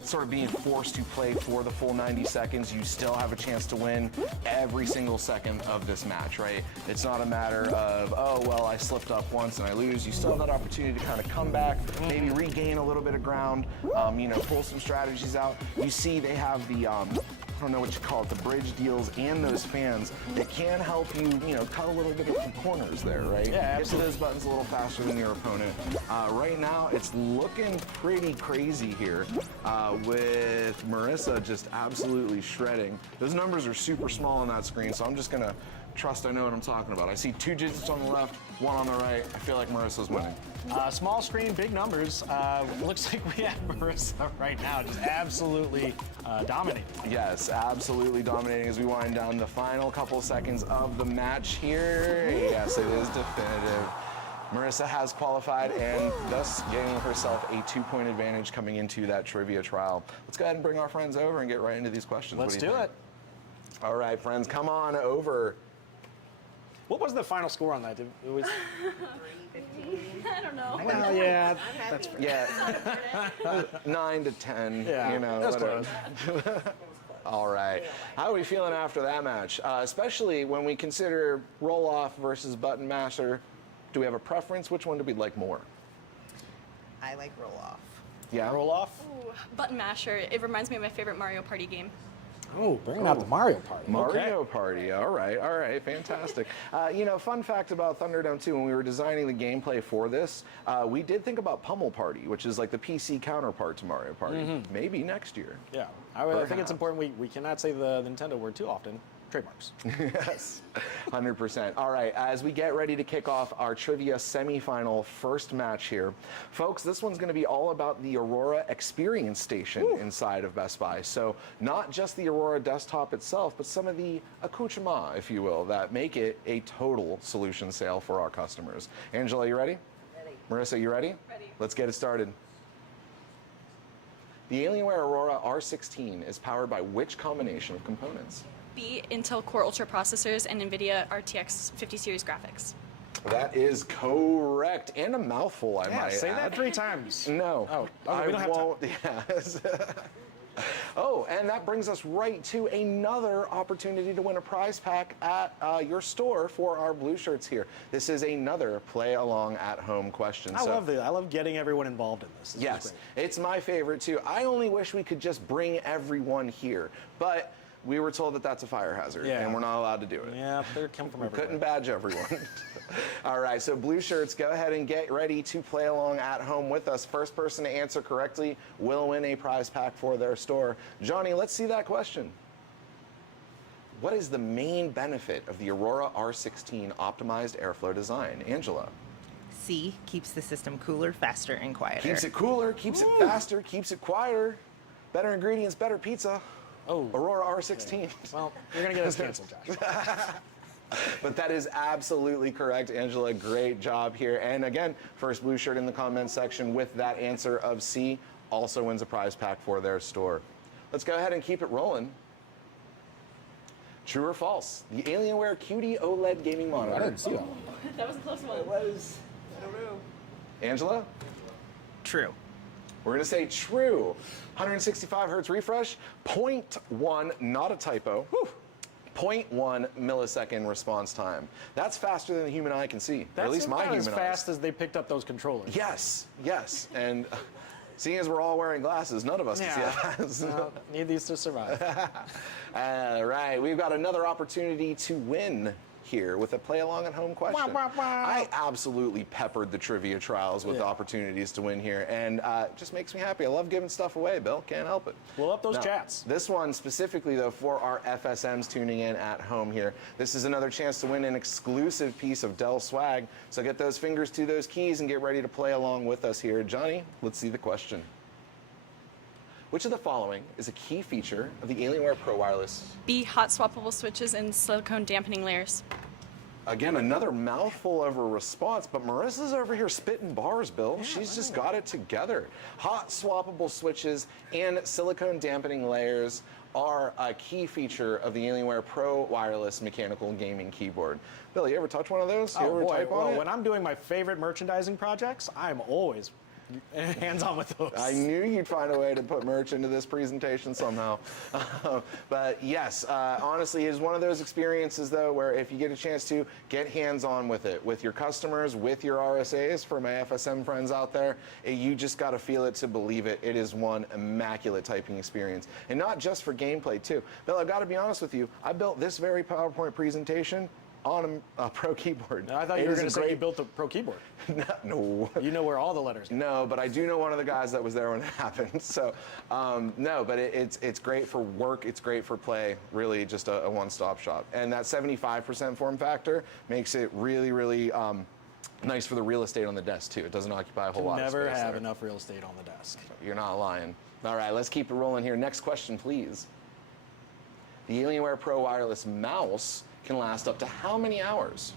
sort of being forced to play for the full 90 seconds, you still have a chance to win every single second of this match, right? It's not a matter of, oh, well, I slipped up once and I lose. You still have that opportunity to kind of come back, maybe regain a little bit of ground, pull some strategies out. You see they have the, I don't know what you call it, the bridge deals and those fans that can help you, cut a little bit of some corners there, right? Yeah, get to those buttons a little faster than your opponent. Right now, it's looking pretty crazy here with Marissa just absolutely shredding. Those numbers are super small on that screen, so I'm just gonna Trust I know what I'm talking about. I see 2 digits on the left, 1 on the right. I feel like Marissa's winning. Small screen, big numbers. Looks like we have Marissa right now just absolutely dominating. Yes, absolutely dominating as we wind down the final couple seconds of the match here. Yes, it is definitive. Marissa has qualified and thus getting herself a 2-point advantage coming into that trivia trial. Let's go ahead and bring our friends over and get right into these questions. Let's do it. All right, friends, come on over. What was the final score on that? It was I don't know. well, yeah, that's Yeah, 9 to 10. Yeah, you know, that's whatever. close. All right. How are we feeling after that match? Especially when we consider roll-off versus button masher. Do we have a preference? Which one do we like more? I like roll off. Yeah. Roll off. Ooh, button masher. It reminds me of my favorite Mario Party game. Oh, bringing out the Mario Party. Mario Okay. Party. All right, fantastic. You know, fun fact about Thunderdome 2, when we were designing the gameplay for this, we did think about Pummel Party, which is like the PC counterpart to Mario Party. Maybe next year. Yeah, I think it's important. We cannot say the Nintendo word too often. Trademarks. Yes, 100%. All right, as we get ready to kick off our trivia semifinal first match here, folks, this one's going to be all about the Aurora Experience Station inside of Best Buy. So not just the Aurora desktop itself, but some of the accoutrements, if you will, that make it a total solution sale for our customers. Angela, you ready? Ready. Marissa, you ready? Ready. Let's get it started. The Alienware Aurora R16 is powered by which combination of components? B, Intel Core Ultra processors and NVIDIA RTX 50 series graphics. That is correct, and a mouthful, I Yeah, might say add. that 3 times. No. Oh, okay, I we don't have time. won't. Yes. Oh, and that brings us right to another opportunity to win a prize pack at your store for our blue shirts here. This is another play along at home question. I love getting everyone involved in this. This is Yes, great. it's my favorite too. I only wish we could just bring everyone here, but we were told that that's a fire hazard, Yeah. and we're not allowed to do it. Yeah, they're coming from everywhere. Couldn't badge everyone. All right, so blue shirts, go ahead and get ready to play along at home with us. First person to answer correctly will win a prize pack for their store. Johnny, let's see that question. What is the main benefit of the Aurora R16 optimized airflow design? Angela. C, keeps the system cooler, faster, and quieter. Keeps it cooler, keeps it faster, keeps it quieter. Better ingredients, better pizza. Oh. Aurora R16. Well, you're going to get us canceled, Josh. But that is absolutely correct, Angela. Great job here. And again, first blue shirt in the comments section with that answer of C also wins a prize pack for their store. Let's go ahead and keep it rolling. True or false? The Alienware QD OLED gaming monitor. I didn't see that one. That was a close one. I don't know. Angela? True. We're going to say true. 165 hertz refresh, 0.1, not a typo. 0.1 millisecond response time. That's faster than the human eye can see. Or at least my about human as fast as they picked up those controllers. Yes, yes. And seeing as we're all wearing glasses, none of us can see that fast. Well, need these to survive. All right, we've got another opportunity to win here with a play along at home question. Wah, wah, wah. I absolutely peppered the trivia trials with opportunities to win here, and it just makes me happy. I love giving stuff away, Bill. Can't help it. We'll up those Now, chats. This one specifically, though, for our FSMs tuning in at home here. This is another chance to win an exclusive piece of Dell swag. So get those fingers to those keys and get ready to play along with us here. Johnny, let's see the question. Which of the following is a key feature of the Alienware Pro Wireless? B, hot swappable switches and silicone dampening layers. Again, another mouthful of a response, but Marissa's over here spitting bars, Bill. She's just got it together. Hot swappable switches and silicone dampening layers are a key feature of the Alienware Pro Wireless mechanical gaming keyboard. Bill, you ever touch one of those? You ever type on it? When I'm doing my favorite merchandising projects, I'm always hands-on with those. I knew you'd find a way to put merch into this presentation somehow. But yes, honestly, it is one of those experiences, though, where if you get a chance to get hands-on with it, with your customers, with your RSAs, for my FSM friends out there, you just got to feel it to believe it. It is one immaculate typing experience. And not just for gameplay, too. Bill, I've got to be honest with you. I built this very PowerPoint presentation on a Pro keyboard. I thought you It were is going a to say great- you built a Pro keyboard. No. You know where all the letters go. No, but I do know one of the guys that was there when it happened. So, no, but it's great for work. It's great for play. Really, just a one-stop shop. And that 75% form factor makes it really, really nice for the real estate on the desk too. It doesn't occupy a whole lot of space. Never have there. enough real estate on the desk. You're not lying. All right, let's keep it rolling here. Next question, please. The Alienware Pro wireless mouse can last up to how many hours?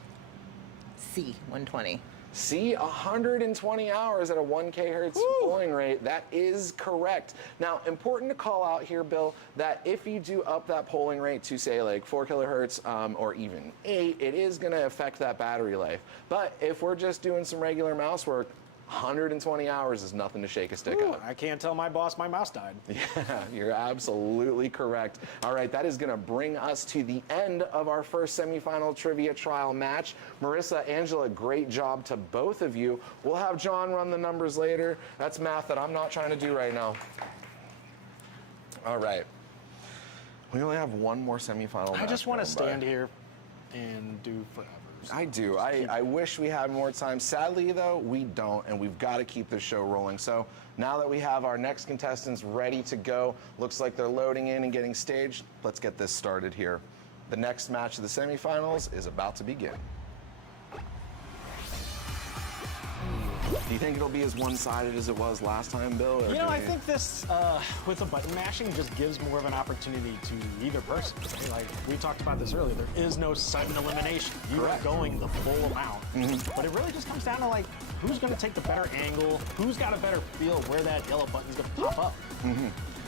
C, 120. See, 120 hours at a 1 kHz polling rate. That is correct. Now, important to call out here, Bill, that if you do up that polling rate to, say, like 4 kilohertz or even 8, it is going to affect that battery life. But if we're just doing some regular mouse work, 120 hours is nothing to shake a stick at. I can't tell my boss my mouse died. Yeah, you're absolutely correct. All right, that is going to bring us to the end of our first semifinal trivia trial match. Marissa, Angela, great job to both of you. We'll have John run the numbers later. That's math that I'm not trying to do right now. All right. We only have one more semifinal match. I just want to going by. stand here and do forever. I do. I wish we had more time. Sadly, though, we don't, and we've got to keep the show rolling. So now that we have our next contestants ready to go, looks like they're loading in and getting staged. Let's get this started here. The next match of the semifinals is about to begin. Do you think it'll be as one-sided as it was last time, Bill? or You know, do I you- think this, with the button mashing, just gives more of an opportunity to either person. Right? Like, we talked about this earlier, there is no sudden elimination. You are Correct. going the full amount. But it really just comes down to, like, who's going to take the better angle, who's got a better feel of where that yellow button's going to pop up.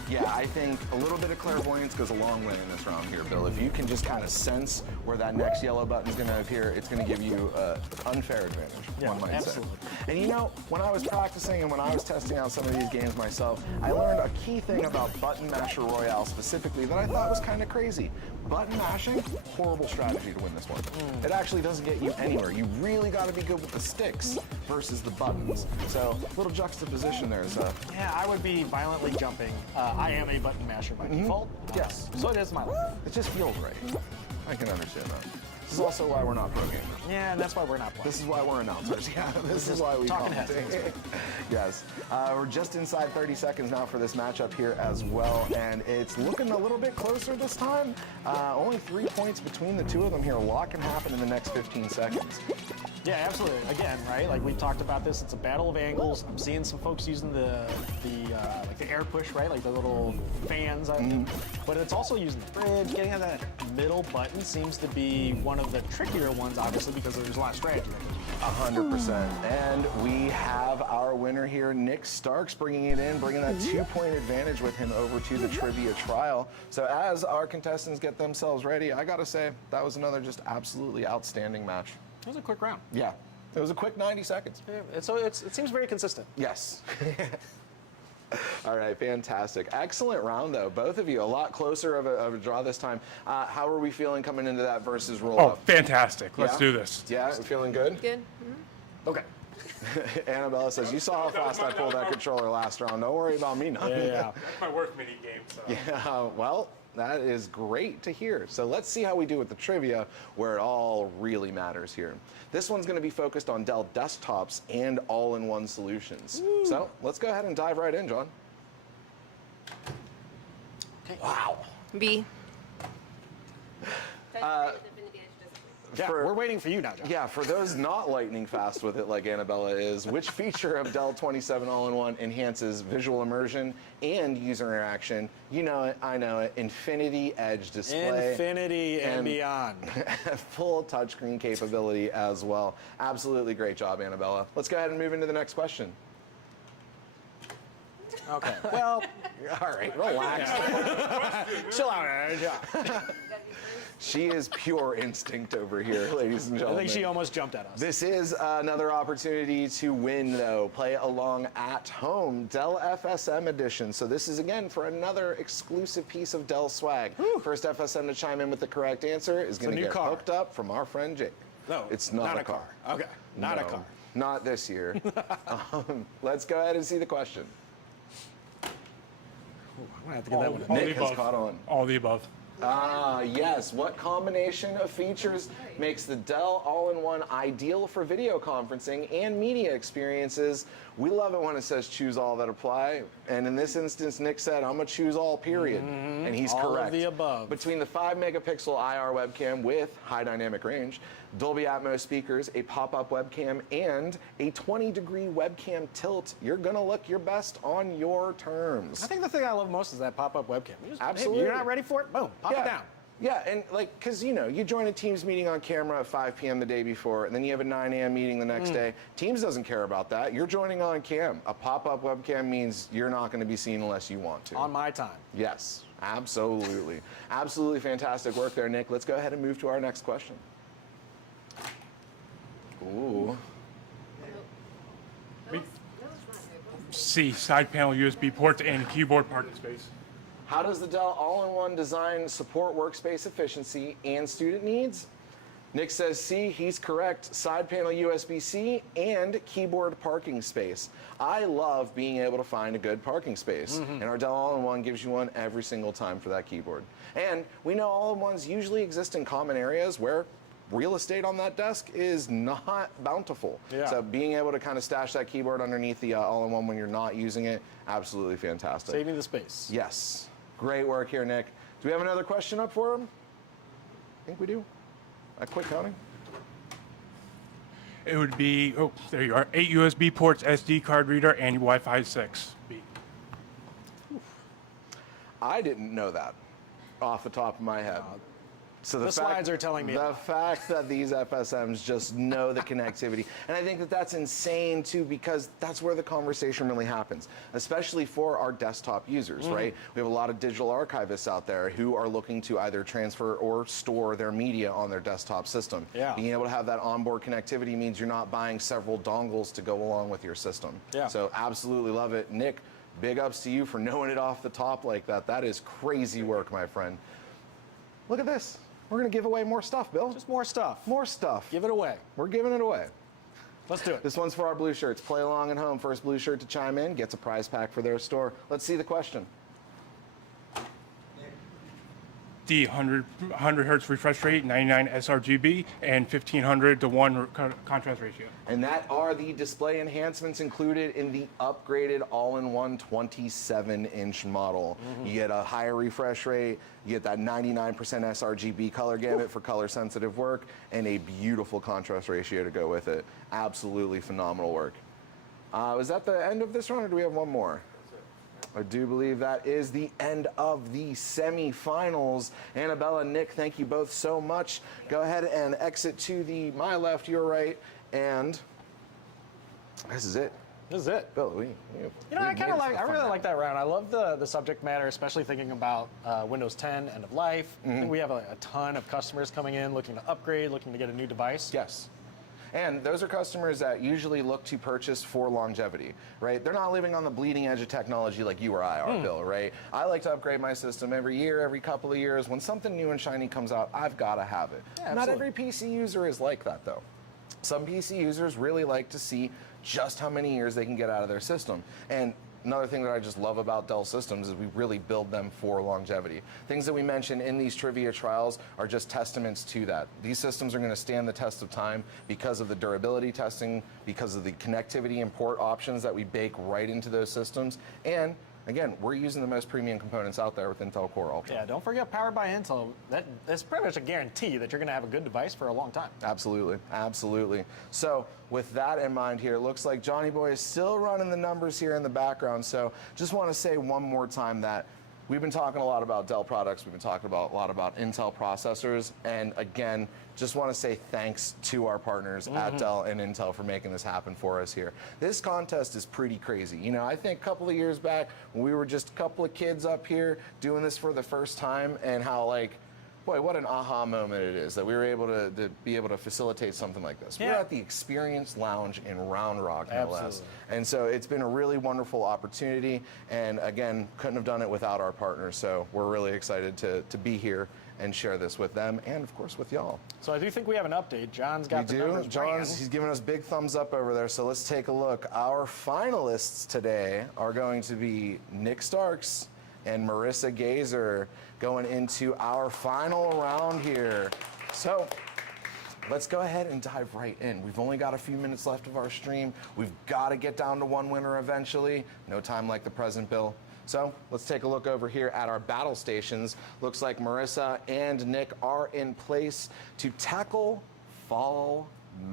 Yeah, I think a little bit of clairvoyance goes a long way in this round here, Bill. If you can just kind of sense where that next yellow button is going to appear, it's going to give you an unfair advantage, Yeah, one might absolutely. say. And you know, when I was practicing and when I was testing out some of these games myself, I learned a key thing about Button Masher Royale specifically that I thought was kind of crazy. Button mashing, horrible strategy to win this one. It actually doesn't get you anywhere. You really got to be good with the sticks versus the buttons. So, little juxtaposition there is Yeah, I would be violently jumping. I am a button masher by default. Yes. So it is my life. it just feels right. I can understand that. This is also why we're not pro gamers. Yeah, and that's why we're not playing. This is why we're announcers. Yeah, this is why we talking commentate. heads. Yes. We're just inside 30 seconds now for this matchup here as well, and it's looking a little bit closer this time. Only 3 points between the two of them here. A lot can happen in the next 15 seconds. Yeah, absolutely. Again, right? Like we talked about this, it's a battle of angles. I'm seeing some folks using the air push, right? Like the little fans. But it's also using the bridge. Getting on that middle button seems to be one of the trickier ones, obviously, because there's a lot of strategy. 100%. And we have our winner here, Nick Starks, bringing it in, bringing that 2-point advantage with him over to the trivia trial. So as our contestants get themselves ready, I gotta say, that was another just absolutely outstanding match. It was a quick round. Yeah, it was a quick 90 seconds. So it seems very consistent. Yes. All right, fantastic. Excellent round, though. Both of you, a lot closer of a draw this time. How are we feeling coming into that versus roll-up? Oh, fantastic. Let's Yeah? do this. Yeah, feeling good? Good. Okay. Annabella says, you saw how fast I pulled that controller last round. Don't worry about me. None. Yeah. My work mini game, so. Yeah, well, that is great to hear. So let's see how we do with the trivia, where it all really matters here. This one's going to be focused on Dell desktops and all-in-one solutions. So let's go ahead and dive right in, John. Wow. B. Yeah, we're waiting for you now, John. Yeah, for those not lightning fast with it like Annabella is, which feature of Dell 27 All-in-One enhances visual immersion and user interaction? You know it, I know it. Infinity Edge display. Infinity and beyond. Full touchscreen capability as well. Absolutely great job, Annabella. Let's go ahead and move into the next question. Okay. Well, All right, relax. chill out. Yeah. She is pure instinct over here, ladies and I gentlemen. think she almost jumped at us. This is another opportunity to win, though. Play along at home, Dell FSM edition. So this is, again, for another exclusive piece of Dell swag. First FSM to chime in with the correct answer is going to new get car. hooked up from our friend Jake. No, It's not a car. Okay, not a No, car. Not this year. Let's go ahead and see the question. I'm gonna have to get that one. All Nick the has above. caught on. All the above. Ah, yes. What combination of features makes the Dell All-in-One ideal for video conferencing and media experiences? We love it when it says choose all that apply. And in this instance, Nick said, I'm going to choose all, period. And he's all correct. of the above. Between the 5-megapixel IR webcam with high dynamic range, Dolby Atmos speakers, a pop-up webcam, and a 20-degree webcam tilt, you're going to look your best on your terms. I think the thing I love most is that pop-up webcam. You just, Absolutely. Hey, you're not ready for it? Boom, pop it down. Yeah, and like, because, you know, you join a Teams meeting on camera at 5 p.m. the day before, and then you have a 9 a.m. meeting the next day. Teams doesn't care about that. You're joining on cam. A pop-up webcam means you're not going to be seen unless you want to. On my time. Yes, absolutely. Absolutely fantastic work there, Nick. Let's go ahead and move to our next question. Ooh. C, side panel USB ports and keyboard parking space. How does the Dell All-in-One design support workspace efficiency and student needs? Nick says C, he's correct. Side panel USB-C and keyboard parking space. I love being able to find a good parking space. And our Dell All-in-One gives you one every single time for that keyboard. And we know All-in-Ones usually exist in common areas where real estate on that desk is not bountiful. Yeah. So being able to kind of stash that keyboard underneath the All-in-One when you're not using it, absolutely fantastic. Saving the space. Yes. Great work here, Nick. Do we have another question up for him? I think we do. A quick counting. It would be, oh, there you are, 8 USB ports, SD card reader, and Wi-Fi 6. B. I didn't know that off the top of my head. So The slides are telling me. The fact that these FSMs just know the connectivity. And I think that that's insane, too, because that's where the conversation really happens, especially for our desktop users, right? We have a lot of digital archivists out there who are looking to either transfer or store their media on their desktop system. Yeah. Being able to have that onboard connectivity means you're not buying several dongles to go along with your system. Yeah. So absolutely love it. Nick, big ups to you for knowing it off the top like that. That is crazy work, my friend. Look at this. We're going to give away more stuff, Bill. Just more stuff. More stuff. Give it away. We're giving it away. Let's do it. This one's for our blue shirts. Play along at home. First blue shirt to chime in gets a prize pack for their store. Let's see the question. D, 100 hertz refresh rate, 99 sRGB, and 1500 to 1 contrast ratio. And that are the display enhancements included in the upgraded all-in-one 27-inch model. You get a higher refresh rate, you get that 99% sRGB color gamut for color-sensitive work, and a beautiful contrast ratio to go with it. Absolutely phenomenal work. Was that the end of this round, or do we have one more? I do believe that is the end of the semifinals. Annabella, Nick, thank you both so much. Go ahead and exit to my left, your right, and this is it. This is it. Bill, I really like that round. I love the subject matter, especially thinking about Windows 10 end of life. I think we have a ton of customers coming in looking to upgrade, looking to get a new device. Yes. And those are customers that usually look to purchase for longevity, right? They're not living on the bleeding edge of technology like you or I are, Bill, right? I like to upgrade my system every year, every couple of years. When something new and shiny comes out, I've got to have it. Yeah, not absolutely. every PC user is like that, though. Some PC users really like to see just how many years they can get out of their system. And another thing that I just love about Dell systems is we really build them for longevity. Things that we mention in these trivia trials are just testaments to that. These systems are going to stand the test of time because of the durability testing, because of the connectivity and port options that we bake right into those systems, and again, we're using the most premium components out there with Intel Core Ultra. Yeah, don't forget powered by Intel. That's pretty much a guarantee that you're going to have a good device for a long time. Absolutely, absolutely. So with that in mind here, it looks like Johnny Boy is still running the numbers here in the background. So just want to say one more time that we've been talking a lot about Dell products. We've been talking a lot about Intel processors. And again, just want to say thanks to our partners at Dell and Intel for making this happen for us here. This contest is pretty crazy. You know, I think a couple of years back when we were just a couple of kids up here doing this for the first time, and how, like, boy, what an aha moment it is that we were able to be able to facilitate something like this. Yeah. We're at the Experience Lounge in Round Rock, no less. Absolutely. And so it's been a really wonderful opportunity. And again, couldn't have done it without our partners. So we're really excited to be here and share this with them and, of course, with y'all. So I do think we have an update. John's got the numbers. He's giving us big thumbs up over there. So let's take a look. Our finalists today are going to be Nick Starks and Marissa Gazer. going into our final round here. So let's go ahead and dive right in. We've only got a few minutes left of our stream. We've got to get down to one winner eventually. No time like the present, Bill. So let's take a look over here at our battle stations. Looks like Marissa and Nick are in place to tackle Fall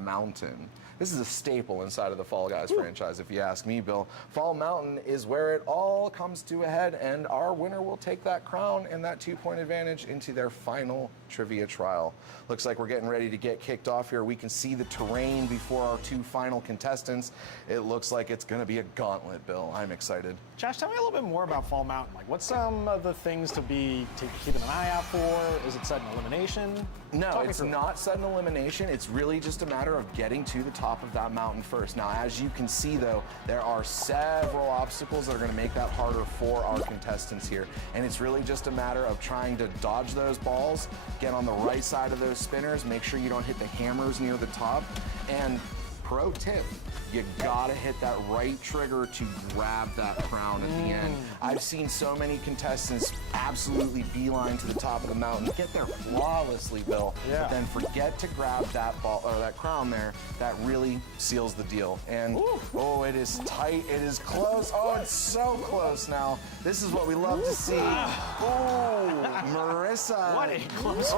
Mountain. This is a staple inside of the Fall Guys franchise, if you ask me, Bill. Fall Mountain is where it all comes to a head, and our winner will take that crown and that 2-point advantage into their final trivia trial. Looks like we're getting ready to get kicked off here. We can see the terrain before our 2 final contestants. It looks like it's going to be a gauntlet, Bill. I'm excited. Josh, tell me a little bit more about Fall Mountain. Like, what's some of the things to be keeping an eye out for? Is it set in elimination? No, it's not set in elimination. It's really just a matter of getting to the top of that mountain first. Now, as you can see, though, there are several obstacles that are going to make that harder for our contestants here. And it's really just a matter of trying to dodge those balls, get on the right side of those spinners, make sure you don't hit the hammers near the top. And pro tip, you gotta hit that right trigger to grab that crown at the end. I've seen so many contestants absolutely beeline to the top of the mountain, get there flawlessly, Bill, but then forget to grab that ball or that crown there. That really seals the deal. And oh, it is tight, it is close. Oh, it's so close now. This is what we love to see. Oh, Marissa. What a close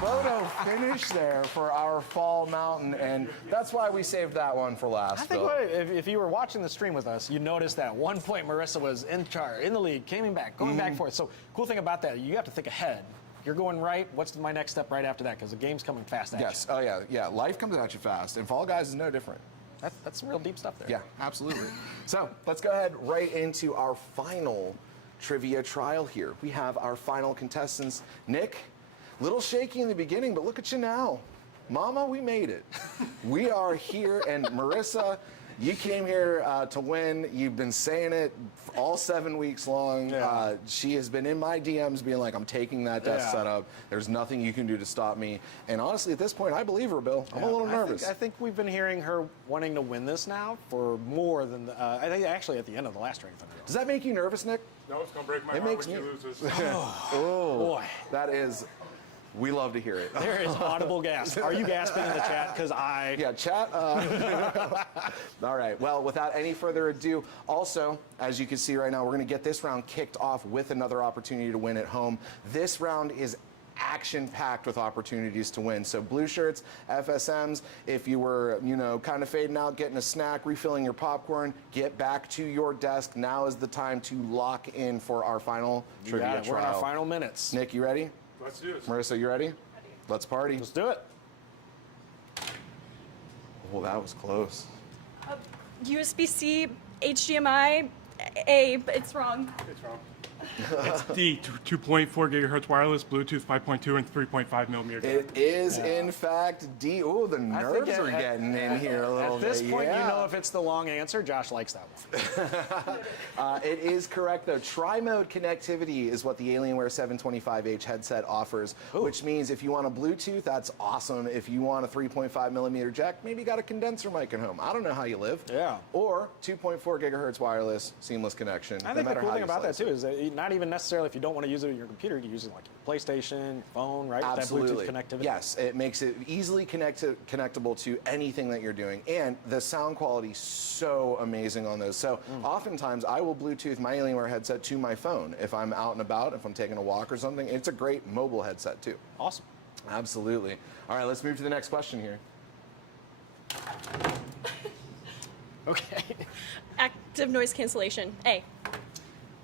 Photo finish there for our Fall Mountain, and that's why we saved that one for last. I think if you were watching the stream with us, you'd notice that at one point Marissa was in the lead, going back and forth. So cool thing about that, you have to think ahead. You're going right. What's my next step right after that? Because the game's coming fast at you. Yes. Oh yeah. Life comes at you fast, and Fall Guys is no different. That's some real deep stuff there. Yeah, absolutely. So let's go ahead right into our final trivia trial here. We have our final contestants. Nick, little shaky in the beginning, but look at you now. Mama, we made it. We are here, and Marissa, you came here to win. You've been saying it all 7 weeks long. Yeah. She has been in my DMs being like, I'm taking that desk setup. There's nothing you can do to stop me. And honestly, at this point, I believe her, Bill. I'm a little nervous. I think we've been hearing her wanting to win this now for more than, I think actually at the end of the last Training Thunderdome. Does that make you nervous, Nick? No, it's going to break my It heart makes when me- she loses. Oh, boy. That is, we love to hear it. There is audible gasp. Are you gasping in the chat? Because Yeah, chat. All right. Well, without any further ado, also, as you can see right now, we're going to get this round kicked off with another opportunity to win at home. This round is action-packed with opportunities to win. So blue shirts, FSMs, if you were, kind of fading out, getting a snack, refilling your popcorn, get back to your desk. Now is the time to lock in for our final trivia trial. We're in our final minutes. Nick, you ready? Let's do this. Marissa, you ready? Let's party. Let's do it. Oh, that was close. USB-C, HDMI, A, but it's wrong. It's wrong. It's D, 2.4 gigahertz wireless, Bluetooth 5.2 and 3.5 millimeter jack. It is, in fact, D. Oh, the nerves are getting in here a little bit. At this point, you know if it's the long answer. Josh likes that one. It is correct, though. Tri-mode connectivity is what the Alienware 725H headset offers, which means if you want a Bluetooth, that's awesome. If you want a 3.5 millimeter jack, maybe you got a condenser mic at home. I don't know how you live. Yeah. Or 2.4 gigahertz wireless, seamless connection. I think the cool thing about that, too, is that not even necessarily if you don't want to use it on your computer, you can use it like your PlayStation, your phone, right? Absolutely. With that Bluetooth connectivity. Yes, it makes it easily connectable to anything that you're doing. And the sound quality is so amazing on those. So oftentimes I will Bluetooth my Alienware headset to my phone if I'm out and about, if I'm taking a walk or something. It's a great mobile headset too. Awesome. Absolutely. All right, let's move to the next question here. Okay. Active noise cancellation, A.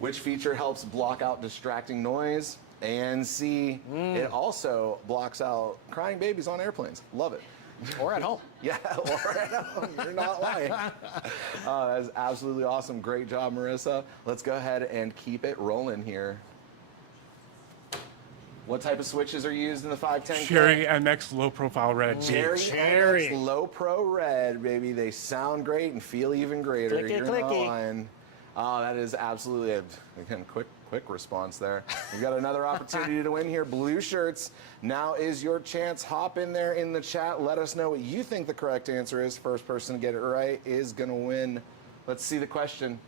Which feature helps block out distracting noise? A and C. It also blocks out crying babies on airplanes. Love it. Or at home. Yeah, or at home. You're not lying. That is absolutely awesome. Great job, Marissa. Let's go ahead and keep it rolling here. What type of switches are used in the 510K? Cherry MX low profile red. Cherry MX low pro red, baby. They sound great and feel even greater. Clicky, You're clicky. not lying. Oh, that is absolutely again quick response there. We've got another opportunity to win here. Blue shirts. Now is your chance. Hop in there in the chat. Let us know what you think the correct answer is. First person to get it right is gonna win. Let's see the question.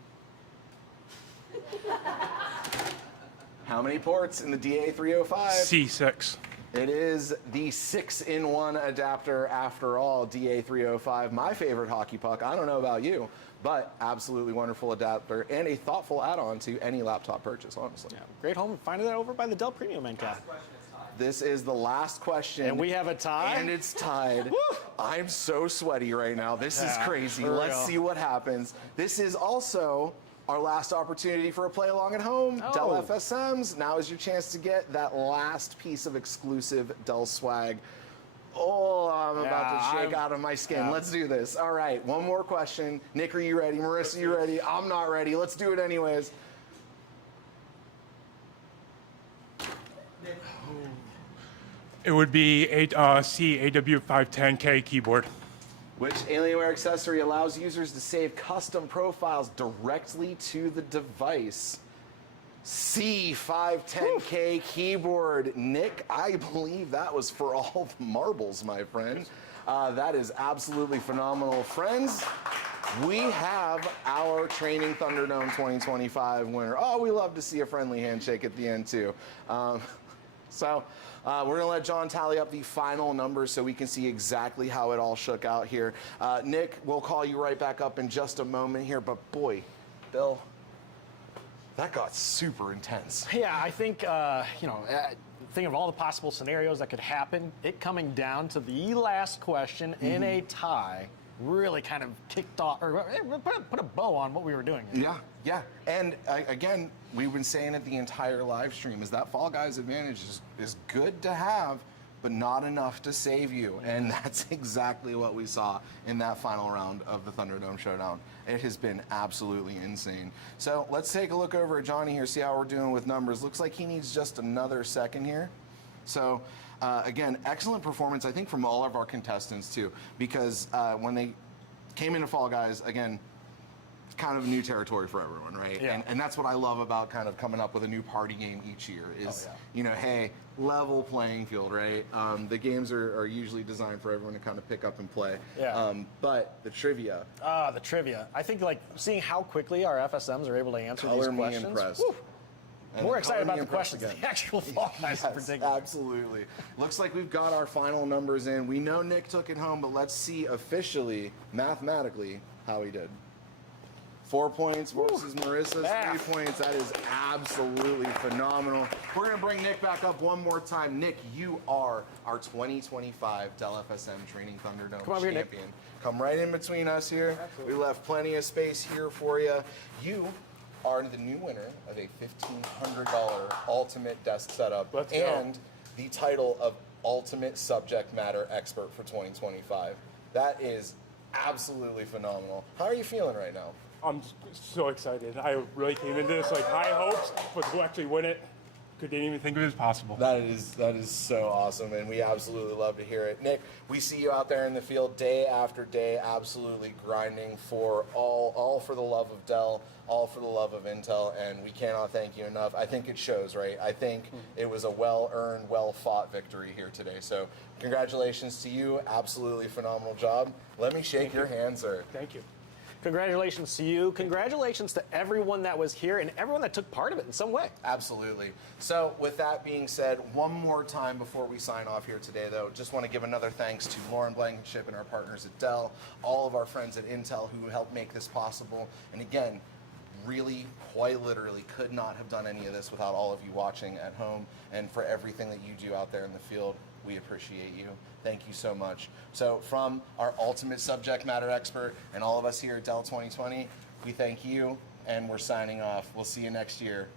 How many ports in the DA305? C6. It is the 6-in-1 adapter after all, DA305. My favorite hockey puck. I don't know about you, but absolutely wonderful adapter and a thoughtful add-on to any laptop purchase, honestly. Yeah, great home. Finding that over by the Dell Premium end cap. This is the last question. And we have a tie? And it's tied. I'm so sweaty right now. This is crazy. Let's see what happens. This is also our last opportunity for a play along at home. Dell FSMs. Now is your chance to get that last piece of exclusive Dell swag. Oh, I'm about to shake out of my skin. Let's do this. All right, one more question. Nick, are you ready? Marissa, you ready? I'm not ready. Let's do it anyways. It would be a CAW510K keyboard. Which Alienware accessory allows users to save custom profiles directly to the device? C510K keyboard. Nick, I believe that was for all the marbles, my friend. That is absolutely phenomenal. Friends, we have our Training Thunderdome 2025 winner. Oh, we love to see a friendly handshake at the end, too. We're going to let John tally up the final numbers so we can see exactly how it all shook out here. Nick, we'll call you right back up in just a moment here, but boy, Bill, that got super intense. Yeah, I think, think of all the possible scenarios that could happen. It coming down to the last question in a tie really kind of kicked off, or put a bow on what we were doing here. Yeah. And again, we've been saying it the entire live stream, is that Fall Guys advantage is good to have, but not enough to save you. And that's exactly what we saw in that final round of the Thunderdome Showdown. It has been absolutely insane. So let's take a look over at Johnny here, see how we're doing with numbers. Looks like he needs just another second here. So again, excellent performance, I think, from all of our contestants too, because when they came into Fall Guys, again, kind of new territory for everyone, right? Yeah. And that's what I love about kind of coming up with a new party game each year is, hey, level playing field, right? The games are usually designed for everyone to kind of pick up and play. Yeah. But the trivia. The trivia. I think seeing how quickly our FSMs are able to answer these questions. Impressed. More excited about the questions than the actual Fall Guys in particular. Absolutely. Looks like we've got our final numbers in. We know Nick took it home, but let's see officially, mathematically, how he did. 4 points versus Marissa's 3 points. That is absolutely phenomenal. We're going to bring Nick back up one more time. Nick, you are our 2025 Dell FSM Training Thunderdome champion. Nick. Come right in between us here. Absolutely. We left plenty of space here for you. You are the new winner of a $1,500 Ultimate Desk Setup and the title of Ultimate Subject Matter Expert for 2025. That is absolutely phenomenal. How are you feeling right now? I'm so excited. I really came into this like high hopes, but to actually win it, didn't even think it was possible. That is so awesome, and we absolutely love to hear it. Nick, we see you out there in the field day after day, absolutely grinding for all for the love of Dell, all for the love of Intel, and we cannot thank you enough. I think it shows, right? I think it was a well-earned, well-fought victory here today. So congratulations to you. Absolutely phenomenal job. Let me shake your hand, sir. Thank you. Congratulations to you. Congratulations to everyone that was here and everyone that took part of it in some way. Absolutely. So with that being said, one more time before we sign off here today, though, just want to give another thanks to Lauren Blankenship and our partners at Dell, all of our friends at Intel who helped make this possible. And again, really, quite literally, could not have done any of this without all of you watching at home, and for everything that you do out there in the field. We appreciate you. Thank you so much. So from our ultimate subject matter expert and all of us here at Dell 2020, we thank you, and we're signing off. We'll see you next year.